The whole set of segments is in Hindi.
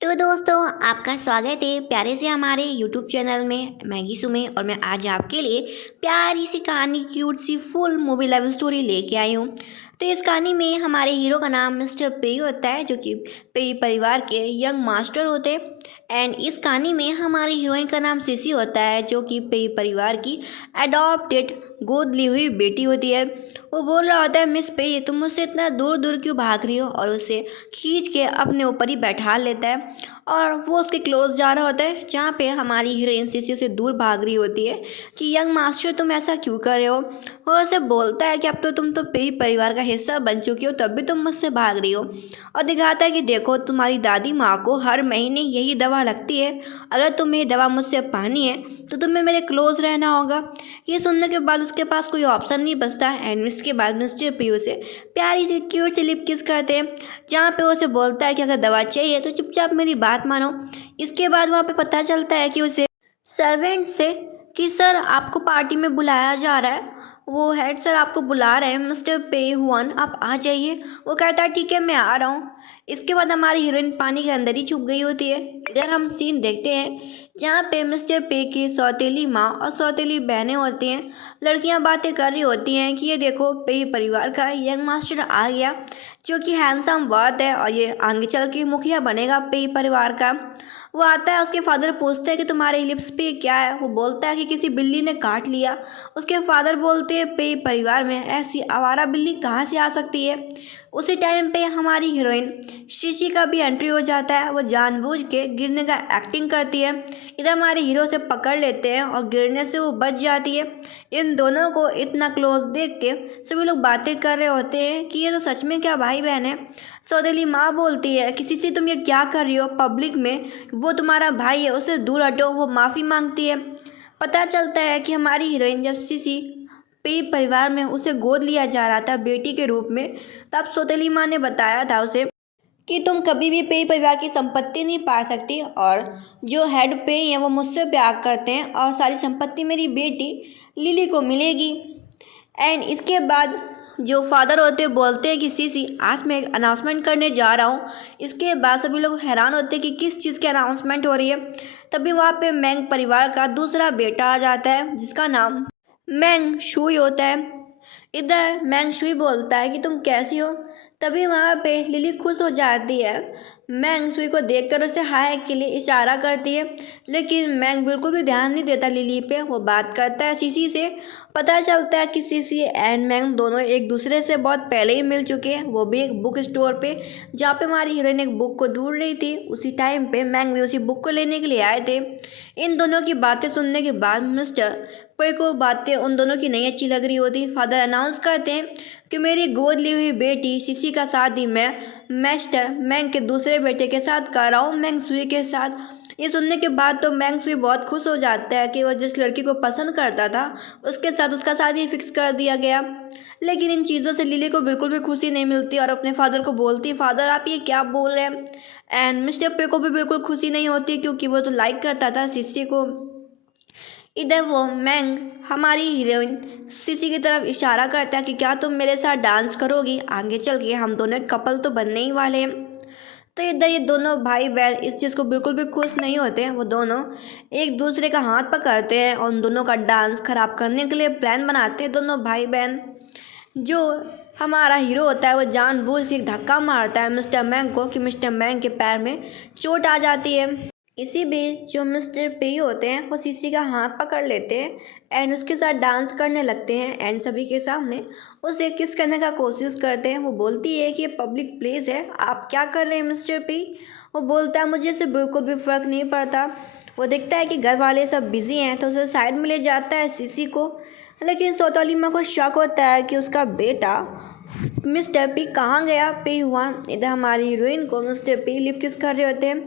तो दोस्तों, आपका स्वागत है प्यारे से हमारे यूट्यूब चैनल में। मैं गीसू में और मैं आज आपके लिए प्यारी सी कहानी, क्यूट सी फुल मूवी लव स्टोरी लेके आई हूँ। तो इस कहानी में हमारे हीरो का नाम मिस्टर पे होता है, जो कि पे परिवार के यंग मास्टर होते हैं। एंड इस कहानी में हमारी हीरोइन का नाम सीसी होता है, जो कि पे परिवार की अडॉप्टेड गोद ली हुई बेटी होती है। वो बोल रहा होता है, मिस पे तुम मुझसे इतना दूर दूर क्यों भाग रही हो, और उसे खींच के अपने ऊपर ही बैठा लेता है। और वो उसके क्लोज जा रहा होता है, जहाँ पे हमारी हीरोइन सीसी से दूर भाग रही होती है कि यंग मास्टर तुम ऐसा क्यों कर रहे हो। वो उसे बोलता है कि अब तो तुम तो पे परिवार का हिस्सा बन चुकी हो, तब भी तुम मुझसे भाग रही हो। और दिखाता है कि देखो, तुम्हारी दादी माँ को हर महीने यही दवा लगती है। अगर तुम्हें ये दवा मुझसे पानी है तो तुम्हें मेरे क्लोज रहना होगा। ये सुनने के बाद उसके पास कोई ऑप्शन नहीं बचता। एंड इसके बाद मिस्टर पी से प्यारी सी क्यूट सी लिप किस करते हैं, जहाँ पे उसे बोलता है कि अगर दवा चाहिए तो चुपचाप मेरी बात मानो। इसके बाद वहाँ पे पता चलता है कि उसे सर्वेंट से कि सर आपको पार्टी में बुलाया जा रहा है, वो हेड सर आपको बुला रहे हैं, मिस्टर पे हुआन आप आ जाइए। वो कहता है ठीक है मैं आ रहा हूँ। इसके बाद हमारी हीरोइन पानी के अंदर ही छुप गई होती है। इधर हम सीन देखते हैं जहाँ पे मिस्टर पे की सौतेली माँ और सौतेली बहनें होती हैं। लड़कियाँ बातें कर रही होती हैं कि ये देखो, पे परिवार का यंग मास्टर आ गया, जो कि हैंडसम बहुत है और ये आगे चल के मुखिया बनेगा पे परिवार का। वो आता है, उसके फादर पूछते हैं कि तुम्हारे लिप्स पे क्या है। वो बोलता है कि किसी बिल्ली ने काट लिया। उसके फादर बोलते हैं, पे परिवार में ऐसी आवारा बिल्ली कहाँ से आ सकती है। उसी टाइम पे हमारी हीरोइन शीशी का भी एंट्री हो जाता है। वो जानबूझ के गिरने का एक्टिंग करती है। इधर हमारे हीरो से पकड़ लेते हैं और गिरने से वो बच जाती है। इन दोनों को इतना क्लोज देख के सभी लोग बातें कर रहे होते हैं कि ये तो सच में क्या भाई बहन है। सौतेली माँ बोलती है, किसी से तुम ये क्या कर रही हो पब्लिक में, वो तुम्हारा भाई है, उससे दूर हटो। वो माफ़ी मांगती है। पता चलता है कि हमारी हीरोइन जब सीसी पे परिवार में उसे गोद लिया जा रहा था बेटी के रूप में, तब सौतेली माँ ने बताया था उसे कि तुम कभी भी पे परिवार की संपत्ति नहीं पा सकती, और जो हेड पे हैं वो मुझसे प्यार करते हैं, और सारी संपत्ति मेरी बेटी लिली को मिलेगी। एंड इसके बाद जो फादर होते हैं बोलते हैं कि सीसी आज मैं एक अनाउंसमेंट करने जा रहा हूँ। इसके बाद सभी लोग हैरान होते हैं कि किस चीज़ की अनाउंसमेंट हो रही है। तभी वहाँ पे मैंग परिवार का दूसरा बेटा आ जाता है, जिसका नाम मैंग शुई होता है। इधर मैंग शुई बोलता है कि तुम कैसी हो। तभी वहाँ पे लिली खुश हो जाती है। मैंग शुई को देखकर उसे हाय के लिए इशारा करती है, लेकिन मैंग बिल्कुल भी ध्यान नहीं देता लिली पे। वो बात करता है सीसी से। पता चलता है कि सीसी एंड मैंग दोनों एक दूसरे से बहुत पहले ही मिल चुके हैं, वो भी एक बुक स्टोर पे, जहाँ पे हमारी हीरोइन एक बुक को ढूंढ रही थी। उसी टाइम पे मैंग भी उसी बुक को लेने के लिए आए थे। इन दोनों की बातें सुनने के बाद मिस्टर कोई को बातें उन दोनों की नहीं अच्छी लग रही होती। फादर अनाउंस करते हैं कि मेरी गोद ली हुई बेटी सीसी का शादी मैं मिस्टर मैंग के दूसरे बेटे के साथ कर रहा हूँ, मैंग सुई के साथ। ये सुनने के बाद तो मैंग सुई बहुत खुश हो जाता है कि वो जिस लड़की को पसंद करता था उसके साथ उसका शादी फिक्स कर दिया गया। लेकिन इन चीज़ों से लिली को बिल्कुल भी खुशी नहीं मिलती और अपने फादर को बोलती, फादर आप ये क्या बोल रहे हैं। एंड मिस्टर पे को भी बिल्कुल खुशी नहीं होती, क्योंकि वो तो लाइक करता था सीसी को। इधर वो मैंग हमारी हीरोइन सीसी की तरफ इशारा करता है कि क्या तुम मेरे साथ डांस करोगी, आगे चल के हम दोनों कपल तो बनने ही वाले हैं। तो इधर ये दोनों भाई बहन इस चीज़ को बिल्कुल भी खुश नहीं होते हैं। वो दोनों एक दूसरे का हाथ पकड़ते हैं और उन दोनों का डांस खराब करने के लिए प्लान बनाते हैं दोनों भाई बहन। जो हमारा हीरो होता है वो जानबूझ के एक धक्का मारता है मिस्टर मैंग को, कि मिस्टर मैंग के पैर में चोट आ जाती है। इसी बीच जो मिस्टर पे होते हैं वो सीसी का हाथ पकड़ लेते हैं एंड उसके साथ डांस करने लगते हैं। एंड सभी के सामने उसे किस करने का कोशिश करते हैं। वो बोलती है कि ये पब्लिक प्लेस है, आप क्या कर रहे हैं मिस्टर पे। वो बोलता है मुझे इससे बिल्कुल भी फ़र्क नहीं पड़ता। वो देखता है कि घर वाले सब बिजी हैं तो उसे साइड में ले जाता है सीसी को। लेकिन सौतोली माँ को शक होता है कि उसका बेटा मिस्टर पी कहाँ गया, पे हुआ। इधर हमारी हीरोइन को मिस्टर पी लिप किस कर रहे होते हैं।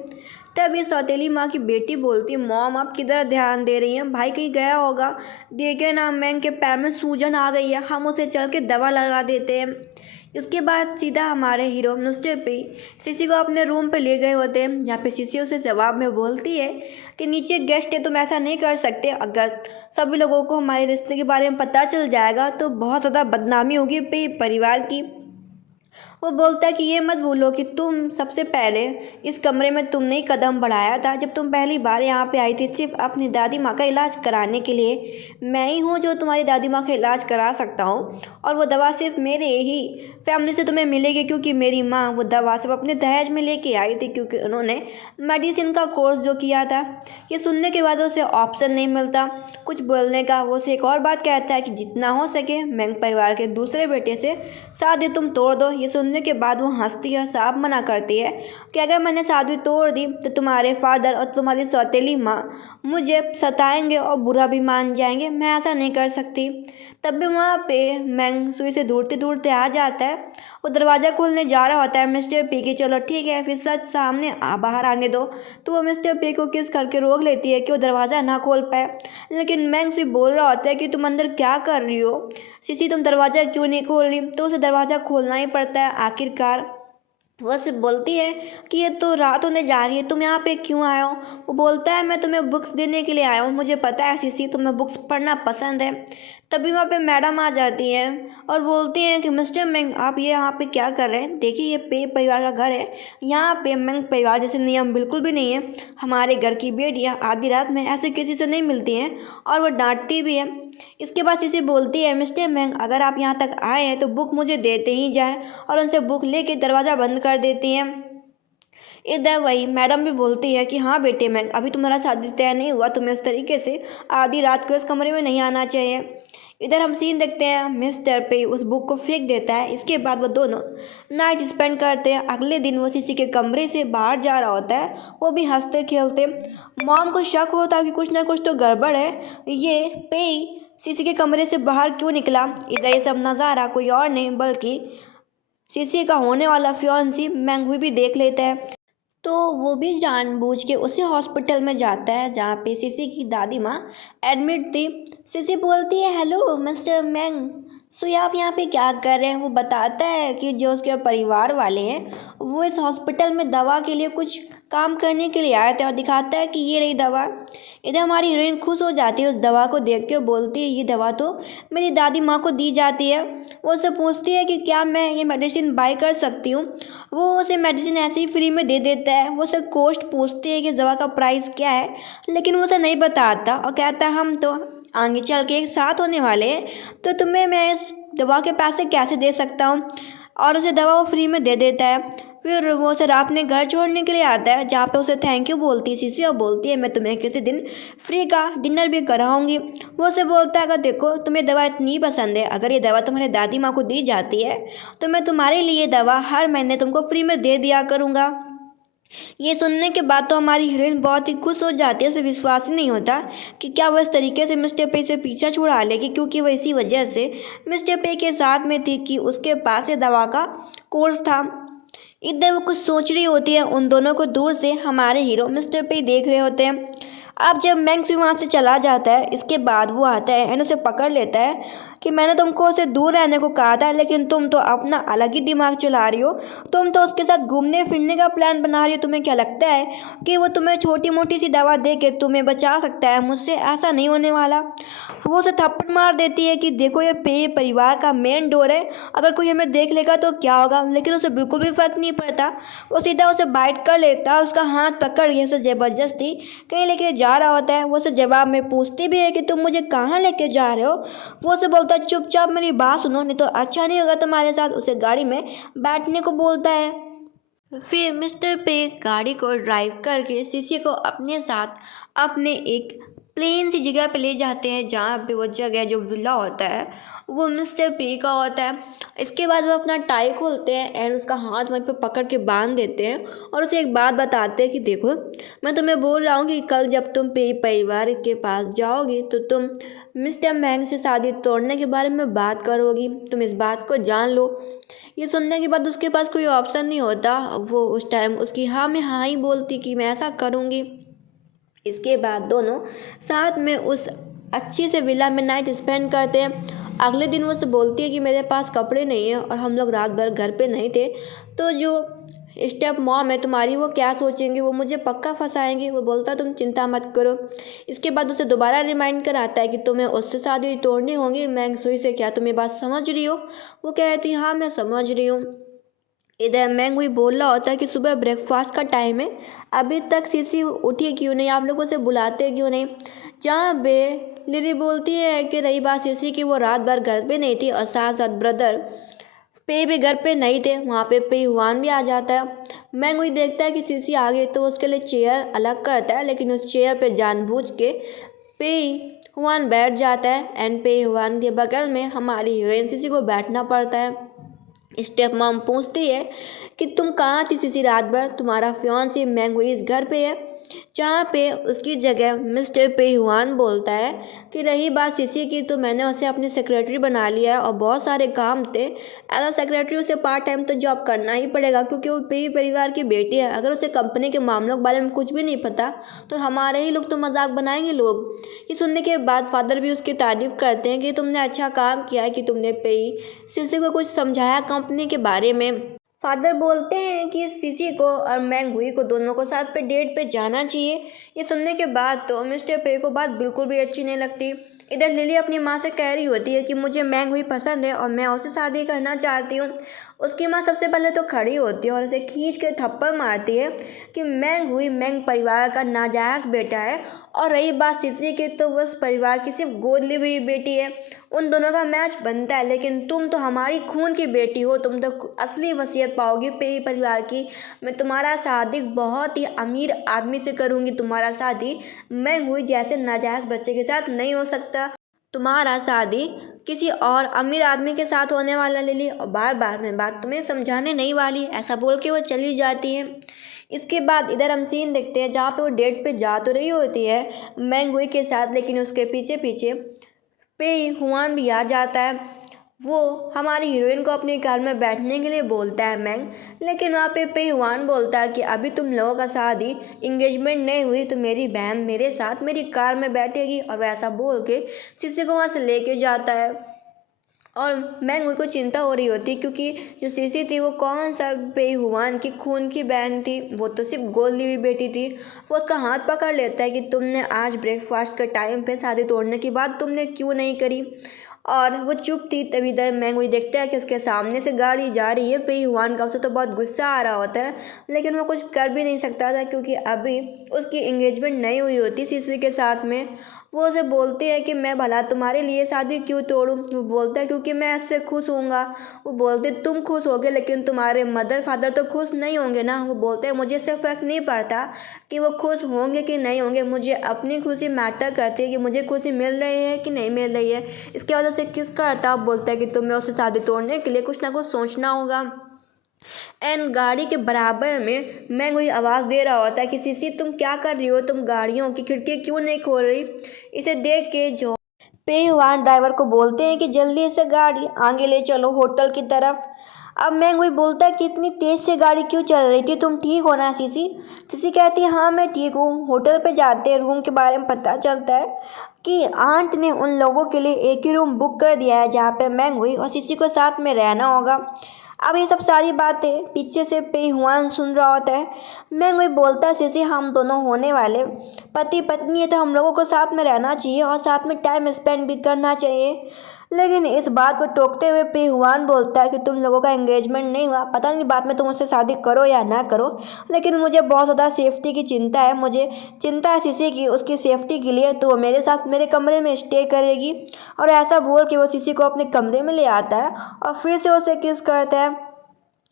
तभी सौतेली माँ की बेटी बोलती है, मॉम आप किधर ध्यान दे रही हैं, भाई कहीं गया होगा, देखे ना मैंग के पैर में सूजन आ गई है, हम उसे चल के दवा लगा देते हैं। इसके बाद सीधा हमारे हीरो मिस्टर पे सीसी को अपने रूम पे ले गए होते हैं, जहाँ पे सीसी उसे जवाब में बोलती है कि नीचे गेस्ट है, तुम ऐसा नहीं कर सकते। अगर सभी लोगों को हमारे रिश्ते के बारे में पता चल जाएगा तो बहुत ज़्यादा बदनामी होगी पे परिवार की। वो बोलता है कि ये मत भूलो कि तुम सबसे पहले इस कमरे में तुमने ही कदम बढ़ाया था जब तुम पहली बार यहाँ पे आई थी सिर्फ अपनी दादी माँ का इलाज कराने के लिए। मैं ही हूँ जो तुम्हारी दादी माँ का इलाज करा सकता हूँ, और वो दवा सिर्फ मेरे ही फैमिली से तुम्हें मिलेगी, क्योंकि मेरी माँ वो दवा सब अपने दहेज में लेके आई थी, क्योंकि उन्होंने मेडिसिन का कोर्स जो किया था। ये सुनने के बाद उसे ऑप्शन नहीं मिलता कुछ बोलने का। वो उसे एक और बात कहता है कि जितना हो सके मेंग परिवार के दूसरे बेटे से शादी तुम तोड़ दो। ये सुनने के बाद वो हंसती है, साफ मना करती है कि अगर मैंने शादी तोड़ दी तो तुम्हारे फादर और तुम्हारी सौतेली माँ मुझे सताएंगे और बुरा भी मान जाएंगे, मैं ऐसा नहीं कर सकती। तब भी वहाँ पे मैंग सुई से ढूंढते ढूंढते आ जाता है। वो दरवाज़ा खोलने जा रहा होता है। मिस्टर पी के चलो ठीक है फिर सच सामने बाहर आने दो, तो वो मिस्टर पी को किस करके रोक लेती है कि वो दरवाज़ा ना खोल पाए। लेकिन मैंग सुई बोल रहा होता है कि तुम अंदर क्या कर रही हो सीसी, तुम दरवाज़ा क्यों नहीं खोल रही। तो उसे दरवाज़ा खोलना ही पड़ता है आखिरकार। वो सिर्फ बोलती है कि ये तो रात होने जा रही है, तुम यहाँ पे क्यों आए हो। वो बोलता है मैं तुम्हें बुक्स देने के लिए आया हूँ, मुझे पता है सीसी तुम्हें बुक्स पढ़ना पसंद है। तभी वहाँ पे मैडम आ जाती हैं और बोलती हैं कि मिस्टर मेंग आप ये यहाँ पे क्या कर रहे हैं। देखिए ये पे परिवार का घर है, यहाँ पे मेंग परिवार जैसे नियम बिल्कुल भी नहीं है। हमारे घर की बेटियाँ आधी रात में ऐसे किसी से नहीं मिलती हैं, और वो डांटती भी है। इसके बाद इसे बोलती है मिस्टर मेंग अगर आप यहाँ तक आए हैं तो बुक मुझे देते ही जाएं, और उनसे बुक लेके दरवाज़ा बंद कर देती हैं। इधर वही मैडम भी बोलती है कि हाँ बेटे मैं अभी तुम्हारा शादी तय नहीं हुआ, तुम्हें इस तरीके से आधी रात को इस कमरे में नहीं आना चाहिए। इधर हम सीन देखते हैं मिस्टर पे उस बुक को फेंक देता है। इसके बाद वो दोनों नाइट स्पेंड करते हैं। अगले दिन वो सीसी के कमरे से बाहर जा रहा होता है, वो भी हंसते खेलते। मॉम को शक होता है कि कुछ ना कुछ तो गड़बड़ है, ये पे सीसी के कमरे से बाहर क्यों निकला। इधर ये सब नज़ारा कोई और नहीं बल्कि सीसी का होने वाला फियांसी मैंग भी देख लेता है। तो वो भी जानबूझ के उसी हॉस्पिटल में जाता है जहाँ पे सीसी की दादी माँ एडमिट थी। सीसी बोलती है हेलो मिस्टर मैंग, सो आप यहाँ पे क्या कर रहे हैं। वो बताता है कि जो उसके परिवार वाले हैं वो इस हॉस्पिटल में दवा के लिए कुछ काम करने के लिए आए थे, और दिखाता है कि ये रही दवा। इधर हमारी हीरोइन खुश हो जाती है उस दवा को देख के, बोलती है ये दवा तो मेरी दादी माँ को दी जाती है। वो उससे पूछती है कि क्या मैं ये मेडिसिन बाय कर सकती हूँ। वो उसे मेडिसिन ऐसे ही फ्री में दे देता है। वो उसे कॉस्ट पूछती है कि दवा का प्राइस क्या है, लेकिन वो उसे नहीं बताता और कहता है हम तो आगे चल के एक साथ होने वाले हैं, तो तुम्हें मैं इस दवा के पैसे कैसे दे सकता हूँ। और उसे दवा वो फ्री में दे देता है। फिर वो उसे रात में घर छोड़ने के लिए आता है, जहाँ पे उसे थैंक यू बोलती है सीसी, और बोलती है मैं तुम्हें किसी दिन फ्री का डिनर भी कराऊंगी। वो उसे बोलता है अगर देखो तुम्हें दवा इतनी पसंद है, अगर ये दवा तुम्हारी दादी माँ को दी जाती है तो मैं तुम्हारे लिए दवा हर महीने तुमको फ्री में दे दिया करूँगा। ये सुनने के बाद तो हमारी हीरोइन बहुत ही खुश हो जाती है। उसे विश्वास ही नहीं होता कि क्या वो इस तरीके से मिस्टर पे से पीछा छुड़ा लेगी, क्योंकि वो इसी वजह से मिस्टर पे के साथ में थी कि उसके पास ये दवा का कोर्स था। इधर वो कुछ सोच रही होती है, उन दोनों को दूर से हमारे हीरो मिस्टर पे देख रहे होते हैं। अब जब मैंक्स भी वहाँ से चला जाता है, इसके बाद वो आता है एंड उसे पकड़ लेता है कि मैंने तुमको उससे दूर रहने को कहा था, लेकिन तुम तो अपना अलग ही दिमाग चला रही हो। तुम तो उसके साथ घूमने फिरने का प्लान बना रही हो। तुम्हें क्या लगता है कि वो तुम्हें छोटी मोटी सी दवा दे के तुम्हें बचा सकता है मुझसे? ऐसा नहीं होने वाला। वो उसे थप्पड़ मार देती है कि देखो ये पे परिवार का मेन डोर है, अगर कोई हमें देख लेगा तो क्या होगा। लेकिन उसे बिल्कुल भी फर्क नहीं पड़ता। वो सीधा उसे बाइट कर लेता है, उसका हाथ पकड़ के उसे ज़बरदस्ती कहीं लेके जा रहा होता है। वो उसे जवाब में पूछती भी है कि तुम मुझे कहाँ लेके जा रहे हो। वो उसे बोलता है चुपचाप मेरी बात सुनो, नहीं तो अच्छा नहीं होगा तुम्हारे साथ। उसे गाड़ी में बैठने को बोलता है। फिर मिस्टर पे गाड़ी को ड्राइव करके सीसी को अपने साथ अपने एक प्लेन सी जगह पे ले जाते हैं, जहाँ पे वो जगह जो विला होता है वो मिस्टर पी का होता है। इसके बाद वो अपना टाई खोलते हैं एंड उसका हाथ वहीं पे पकड़ के बांध देते हैं, और उसे एक बात बताते हैं कि देखो मैं तुम्हें बोल रहा हूँ कि कल जब तुम पे परिवार के पास जाओगी तो तुम मिस्टर मैंग से शादी तोड़ने के बारे में बात करोगी। तुम इस बात को जान लो। ये सुनने के बाद उसके पास कोई ऑप्शन नहीं होता। वो उस टाइम उसकी हाँ में हाँ ही बोलती कि मैं ऐसा करूँगी। इसके बाद दोनों साथ में उस अच्छी से विला में नाइट स्पेंड करते हैं। अगले दिन वो उससे बोलती है कि मेरे पास कपड़े नहीं हैं और हम लोग रात भर घर पे नहीं थे, तो जो स्टेप मॉम है तुम्हारी वो क्या सोचेंगे, वो मुझे पक्का फंसाएंगे। वो बोलता तुम चिंता मत करो। इसके बाद उसे दोबारा रिमाइंड कराता है कि तुम्हें उससे शादी तोड़नी होगी। मैं सुई से क्या तुम ये बात समझ रही हो। वो कहती हाँ मैं समझ रही हूँ। इधर मैंगुई बोल रहा होता है कि सुबह ब्रेकफास्ट का टाइम है, अभी तक सीसी उठी क्यों नहीं, आप लोगों से बुलाते क्यों नहीं। जहाँ पे लिली बोलती है कि रही बात सीसी की, वो रात भर घर पे नहीं थी और साथ साथ ब्रदर पे भी घर पे नहीं थे। वहाँ पे हुआन भी आ जाता है। मैंगुई देखता है कि सीसी आ गई तो उसके लिए चेयर अलग करता है, लेकिन उस चेयर पे जानबूझ के पे हुआन बैठ जाता है एंड पे हुआन के बगल में हमारी हीरोइन सीसी को बैठना पड़ता है। स्टेप मॉम पूछती है कि तुम कहाँ थी सीसी रात भर, तुम्हारा फियांसी मैंगुई इस घर पे है। जहाँ पे उसकी जगह मिस्टर पे हुआन बोलता है कि रही बात सीसी की, तो मैंने उसे अपनी सेक्रेटरी बना लिया है और बहुत सारे काम थे। एज अ सेक्रेटरी उसे पार्ट टाइम तो जॉब करना ही पड़ेगा, क्योंकि वो पे परिवार की बेटी है। अगर उसे कंपनी के मामलों के बारे में कुछ भी नहीं पता तो हमारे ही लोग तो मजाक बनाएंगे लोग। ये सुनने के बाद फादर भी उसकी तारीफ करते हैं कि तुमने अच्छा काम किया है कि तुमने पे सीसी को कुछ समझाया कंपनी के बारे में। फादर बोलते हैं कि सीसी को और मैंगुई को दोनों को साथ पे डेट पे जाना चाहिए। ये सुनने के बाद तो मिस्टर पे को बात बिल्कुल भी अच्छी नहीं लगती। इधर लिली अपनी माँ से कह रही होती है कि मुझे मैंगुई पसंद है और मैं उससे शादी करना चाहती हूँ। उसकी माँ सबसे पहले तो खड़ी होती है और उसे खींच कर थप्पड़ मारती है कि मैंगुई मैंग परिवार का नाजायज़ बेटा है, और रही बात सीसी की तो उस परिवार की सिर्फ गोद ली हुई बेटी है। उन दोनों का मैच बनता है, लेकिन तुम तो हमारी खून की बेटी हो, तुम तो असली वसीयत पाओगी पे परिवार की। मैं तुम्हारा शादी बहुत ही अमीर आदमी से करूँगी, तुम्हारा शादी मैंगुई जैसे नाजायज़ बच्चे के साथ नहीं हो सकता। तुम्हारा शादी किसी और अमीर आदमी के साथ होने वाला लिली, और बार बार मैं बात तुम्हें समझाने नहीं वाली, ऐसा बोल के वो चली जाती है। इसके बाद इधर हम सीन देखते हैं जहाँ पे वो डेट पे जा तो रही होती है मैंगुई के साथ, लेकिन उसके पीछे पीछे पे हुआन भी आ जाता है। वो हमारी हीरोइन को अपनी कार में बैठने के लिए बोलता है मैंग, लेकिन वहाँ पे हुआन बोलता है कि अभी तुम लोगों का शादी इंगेजमेंट नहीं हुई तो मेरी बहन मेरे साथ मेरी कार में बैठेगी, और वैसा बोल के सीसी को वहाँ से लेके जाता है। और मैंग को चिंता हो रही होती क्योंकि जो सीसी थी वो कौन सा पे हुआन की खून की बहन थी, वो तो सिर्फ गोद ली हुई बेटी थी। वो उसका हाथ पकड़ लेता है कि तुमने आज ब्रेकफास्ट के टाइम पे शादी तोड़ने की बात तुमने क्यों नहीं करी। और वो चुप थी। तभी इधर मैंगुई देखता है कि उसके सामने से गाड़ी जा रही है पे हुआन का। उसे तो बहुत गुस्सा आ रहा होता है, लेकिन वो कुछ कर भी नहीं सकता था क्योंकि अभी उसकी इंगेजमेंट नहीं हुई होती सीसी के साथ में। वो उसे बोलती है कि मैं भला तुम्हारे लिए शादी क्यों तोड़ूं। वो बोलता है क्योंकि मैं इससे खुश होऊंगा। वो बोलते तुम खुश होगे लेकिन तुम्हारे मदर फादर तो खुश नहीं होंगे ना। वो बोलते हैं मुझे इससे फर्क नहीं पड़ता कि वो खुश होंगे कि नहीं होंगे, मुझे अपनी खुशी मैटर करती है कि मुझे खुशी मिल रही है कि नहीं मिल रही है। इसके वजह से किसका अताब बोलता है कि तुम्हें उससे शादी तोड़ने के लिए कुछ ना कुछ सोचना होगा। एंड गाड़ी के बराबर में मैं कोई आवाज़ दे रहा होता है कि सीसी तुम क्या कर रही हो, तुम गाड़ियों की खिड़की क्यों नहीं खोल रही। इसे देख के जो पे हुआन ड्राइवर को बोलते हैं कि जल्दी से गाड़ी आगे ले चलो होटल की तरफ। अब मैं कोई बोलता है कि इतनी तेज़ से गाड़ी क्यों चल रही थी, तुम ठीक हो ना सीसी। सीसी कहती है हाँ मैं ठीक हूँ। होटल पे जाते हैं, रूम के बारे में पता चलता है कि आंट ने उन लोगों के लिए एक ही रूम बुक कर दिया है जहाँ पे मैंगुई और सीसी को साथ में रहना होगा। अब ये सब सारी बातें पीछे से पे हुआन सुन रहा होता है। मैंगुई बोलता है सीसी हम दोनों होने वाले पति पत्नी है तो हम लोगों को साथ में रहना चाहिए और साथ में टाइम स्पेंड भी करना चाहिए। लेकिन इस बात को टोकते हुए पे हुआन बोलता है कि तुम लोगों का एंगेजमेंट नहीं हुआ, पता नहीं बाद में तुम उससे शादी करो या ना करो, लेकिन मुझे बहुत ज़्यादा सेफ्टी की चिंता है। मुझे चिंता है सीसी की, उसकी सेफ्टी के लिए तो वो मेरे साथ मेरे कमरे में स्टे करेगी। और ऐसा बोल के वो सीसी को अपने कमरे में ले आता है और फिर से उसे किस करता है,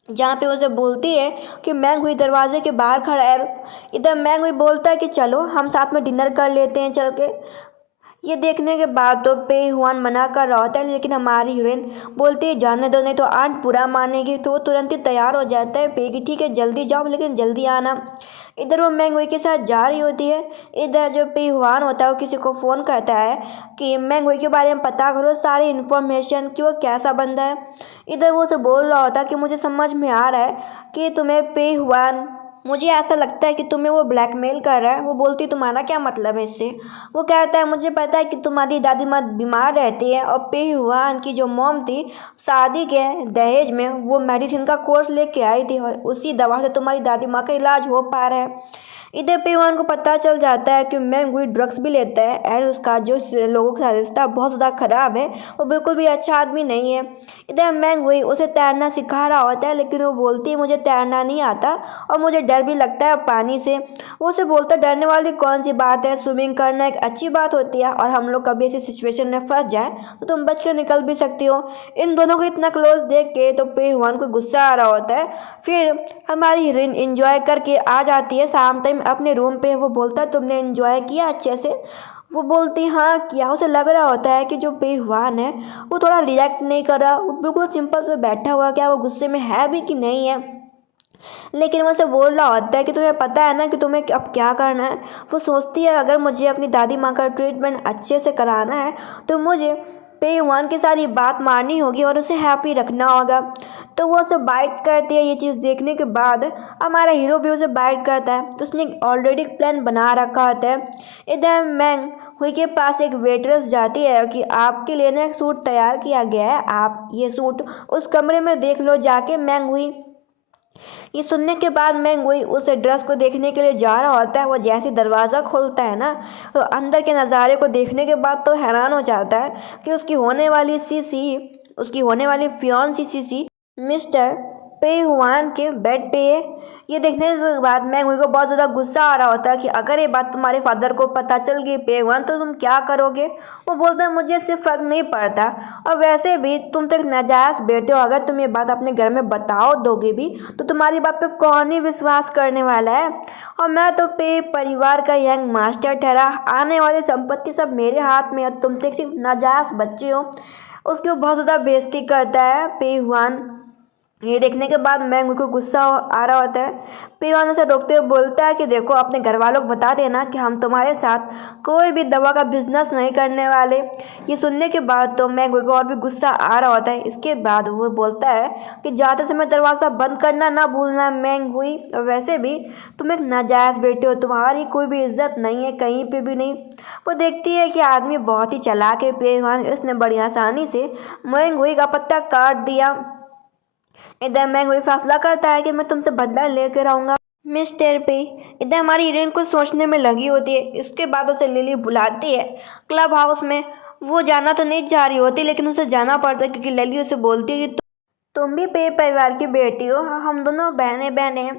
जहाँ पे उसे बोलती है कि मैंग हुई दरवाजे के बाहर खड़ा है। इधर मैंग हुई बोलता है कि चलो हम साथ में डिनर कर लेते हैं चल के। ये देखने के बाद तो पे हुआन मना कर रहा होता है, लेकिन हमारी हीरोइन बोलती है जाने दो नहीं तो आंट बुरा मानेगी। तो वो तुरंत ही तैयार हो जाता है पे कि ठीक है जल्दी जाओ लेकिन जल्दी आना। इधर वो मैंगुई के साथ जा रही होती है। इधर जो पे हुआन होता है वो किसी को फ़ोन करता है कि मैंगुई के बारे में पता करो सारी इन्फॉर्मेशन कि वो कैसा बंदा है। इधर वो उसे बोल रहा होता है कि मुझे समझ में आ रहा है कि तुम्हें पे हुआन, मुझे ऐसा लगता है कि तुम्हें वो ब्लैकमेल कर रहा है। वो बोलती तुम्हारा क्या मतलब है इससे। वो कहता है मुझे पता है कि तुम्हारी दादी माँ बीमार रहती है और पे हुआन की जो मॉम थी शादी के दहेज में वो मेडिसिन का कोर्स लेके आई थी और उसी दवा से तुम्हारी दादी माँ का इलाज हो पा रहा है। इधर पेवान को पता चल जाता है कि मैंगुई ड्रग्स भी लेता है एंड उसका जो लोगों के साथ रिश्ता बहुत ज़्यादा ख़राब है, वो बिल्कुल भी अच्छा आदमी नहीं है। इधर मैंगुई उसे तैरना सिखा रहा होता है, लेकिन वो बोलती है मुझे तैरना नहीं आता और मुझे डर भी लगता है पानी से। वो उसे बोलता है डरने वाली कौन सी बात है, स्विमिंग करना एक अच्छी बात होती है और हम लोग कभी ऐसी सिचुएशन में फंस जाए तो तुम बच के निकल भी सकती हो। इन दोनों को इतना क्लोज देख के तो पेहुआन को गुस्सा आ रहा होता है। फिर हमारी हीरोइन इंजॉय करके आ जाती है शाम टाइम अपने रूम पे। वो बोलता है तुमने इंजॉय किया अच्छे से? वो बोलती हाँ किया। उसे लग रहा होता है कि जो पेहुआन है वो थोड़ा रिएक्ट नहीं कर रहा, वो बिल्कुल सिंपल से बैठा हुआ, क्या वो गुस्से में है भी कि नहीं है। लेकिन वो उसे बोल रहा होता है कि तुम्हें पता है ना कि तुम्हें अब क्या करना है। वो सोचती है अगर मुझे अपनी दादी माँ का ट्रीटमेंट अच्छे से कराना है तो मुझे पेयुआन के साथ ये बात मारनी होगी और उसे हैप्पी रखना होगा। तो वो उसे बाइट करती है। ये चीज़ देखने के बाद हमारा हीरो भी उसे बाइट करता है। तो उसने ऑलरेडी प्लान बना रखा होता है। इधर मैंग हुई के पास एक वेटरेस जाती है कि आपके लिए ना एक सूट तैयार किया गया है, आप ये सूट उस कमरे में देख लो जाके। मैंग हुई ये सुनने के बाद मैंगुई उस ड्रेस को देखने के लिए जा रहा होता है। वो जैसे दरवाज़ा खोलता है ना तो अंदर के नज़ारे को देखने के बाद तो हैरान हो जाता है कि उसकी होने वाली फियांसी सीसी मिस्टर पेहुआन के बेड पे है। ये देखने के बाद मैंगुई को बहुत ज़्यादा गुस्सा आ रहा होता है कि अगर ये बात तुम्हारे फादर को पता चल गई पेहुआन तो तुम क्या करोगे। वो बोलता है मुझे इससे फ़र्क नहीं पड़ता और वैसे भी तुम तो एक नाजायज़ बेटे हो, अगर तुम ये बात अपने घर में बताओ दोगे भी तो तुम्हारी बात पे कौन ही विश्वास करने वाला है। और मैं तो पे परिवार का यंग मास्टर ठहरा, आने वाली संपत्ति सब मेरे हाथ में है, तुम तो सिर्फ नाजायज़ बच्चे हो। उसकी बहुत ज़्यादा बेइज्जती करता है पेहुआन। ये देखने के बाद मैंग को गुस्सा आ रहा होता है। पेवान उसे रोकते हुए बोलता है कि देखो अपने घर वालों को बता देना कि हम तुम्हारे साथ कोई भी दवा का बिजनेस नहीं करने वाले। ये सुनने के बाद तो मैंग को और भी गुस्सा आ रहा होता है। इसके बाद वो बोलता है कि जाते समय दरवाज़ा बंद करना ना भूलना मैंग हुई, और वैसे भी तुम एक नाजायज़ बेटे हो, तुम्हारी कोई भी इज्जत नहीं है कहीं पर भी नहीं। वो देखती है कि आदमी बहुत ही चालाक है पेवान, इसने बड़ी आसानी से मैंग हुई का पत्ता काट दिया। इधर मैं वही फैसला करता है कि मैं तुमसे बदला लेकर आऊँगा मिस्टर पे। इधर हमारी हीरोइन कुछ सोचने में लगी होती है। इसके बाद उसे लिली बुलाती है क्लब हाउस में। वो जाना तो नहीं चाह रही होती लेकिन उसे जाना पड़ता है क्योंकि लिली उसे बोलती है कि तुम भी पे परिवार की बेटी हो, हम दोनों बहने बहने हैं।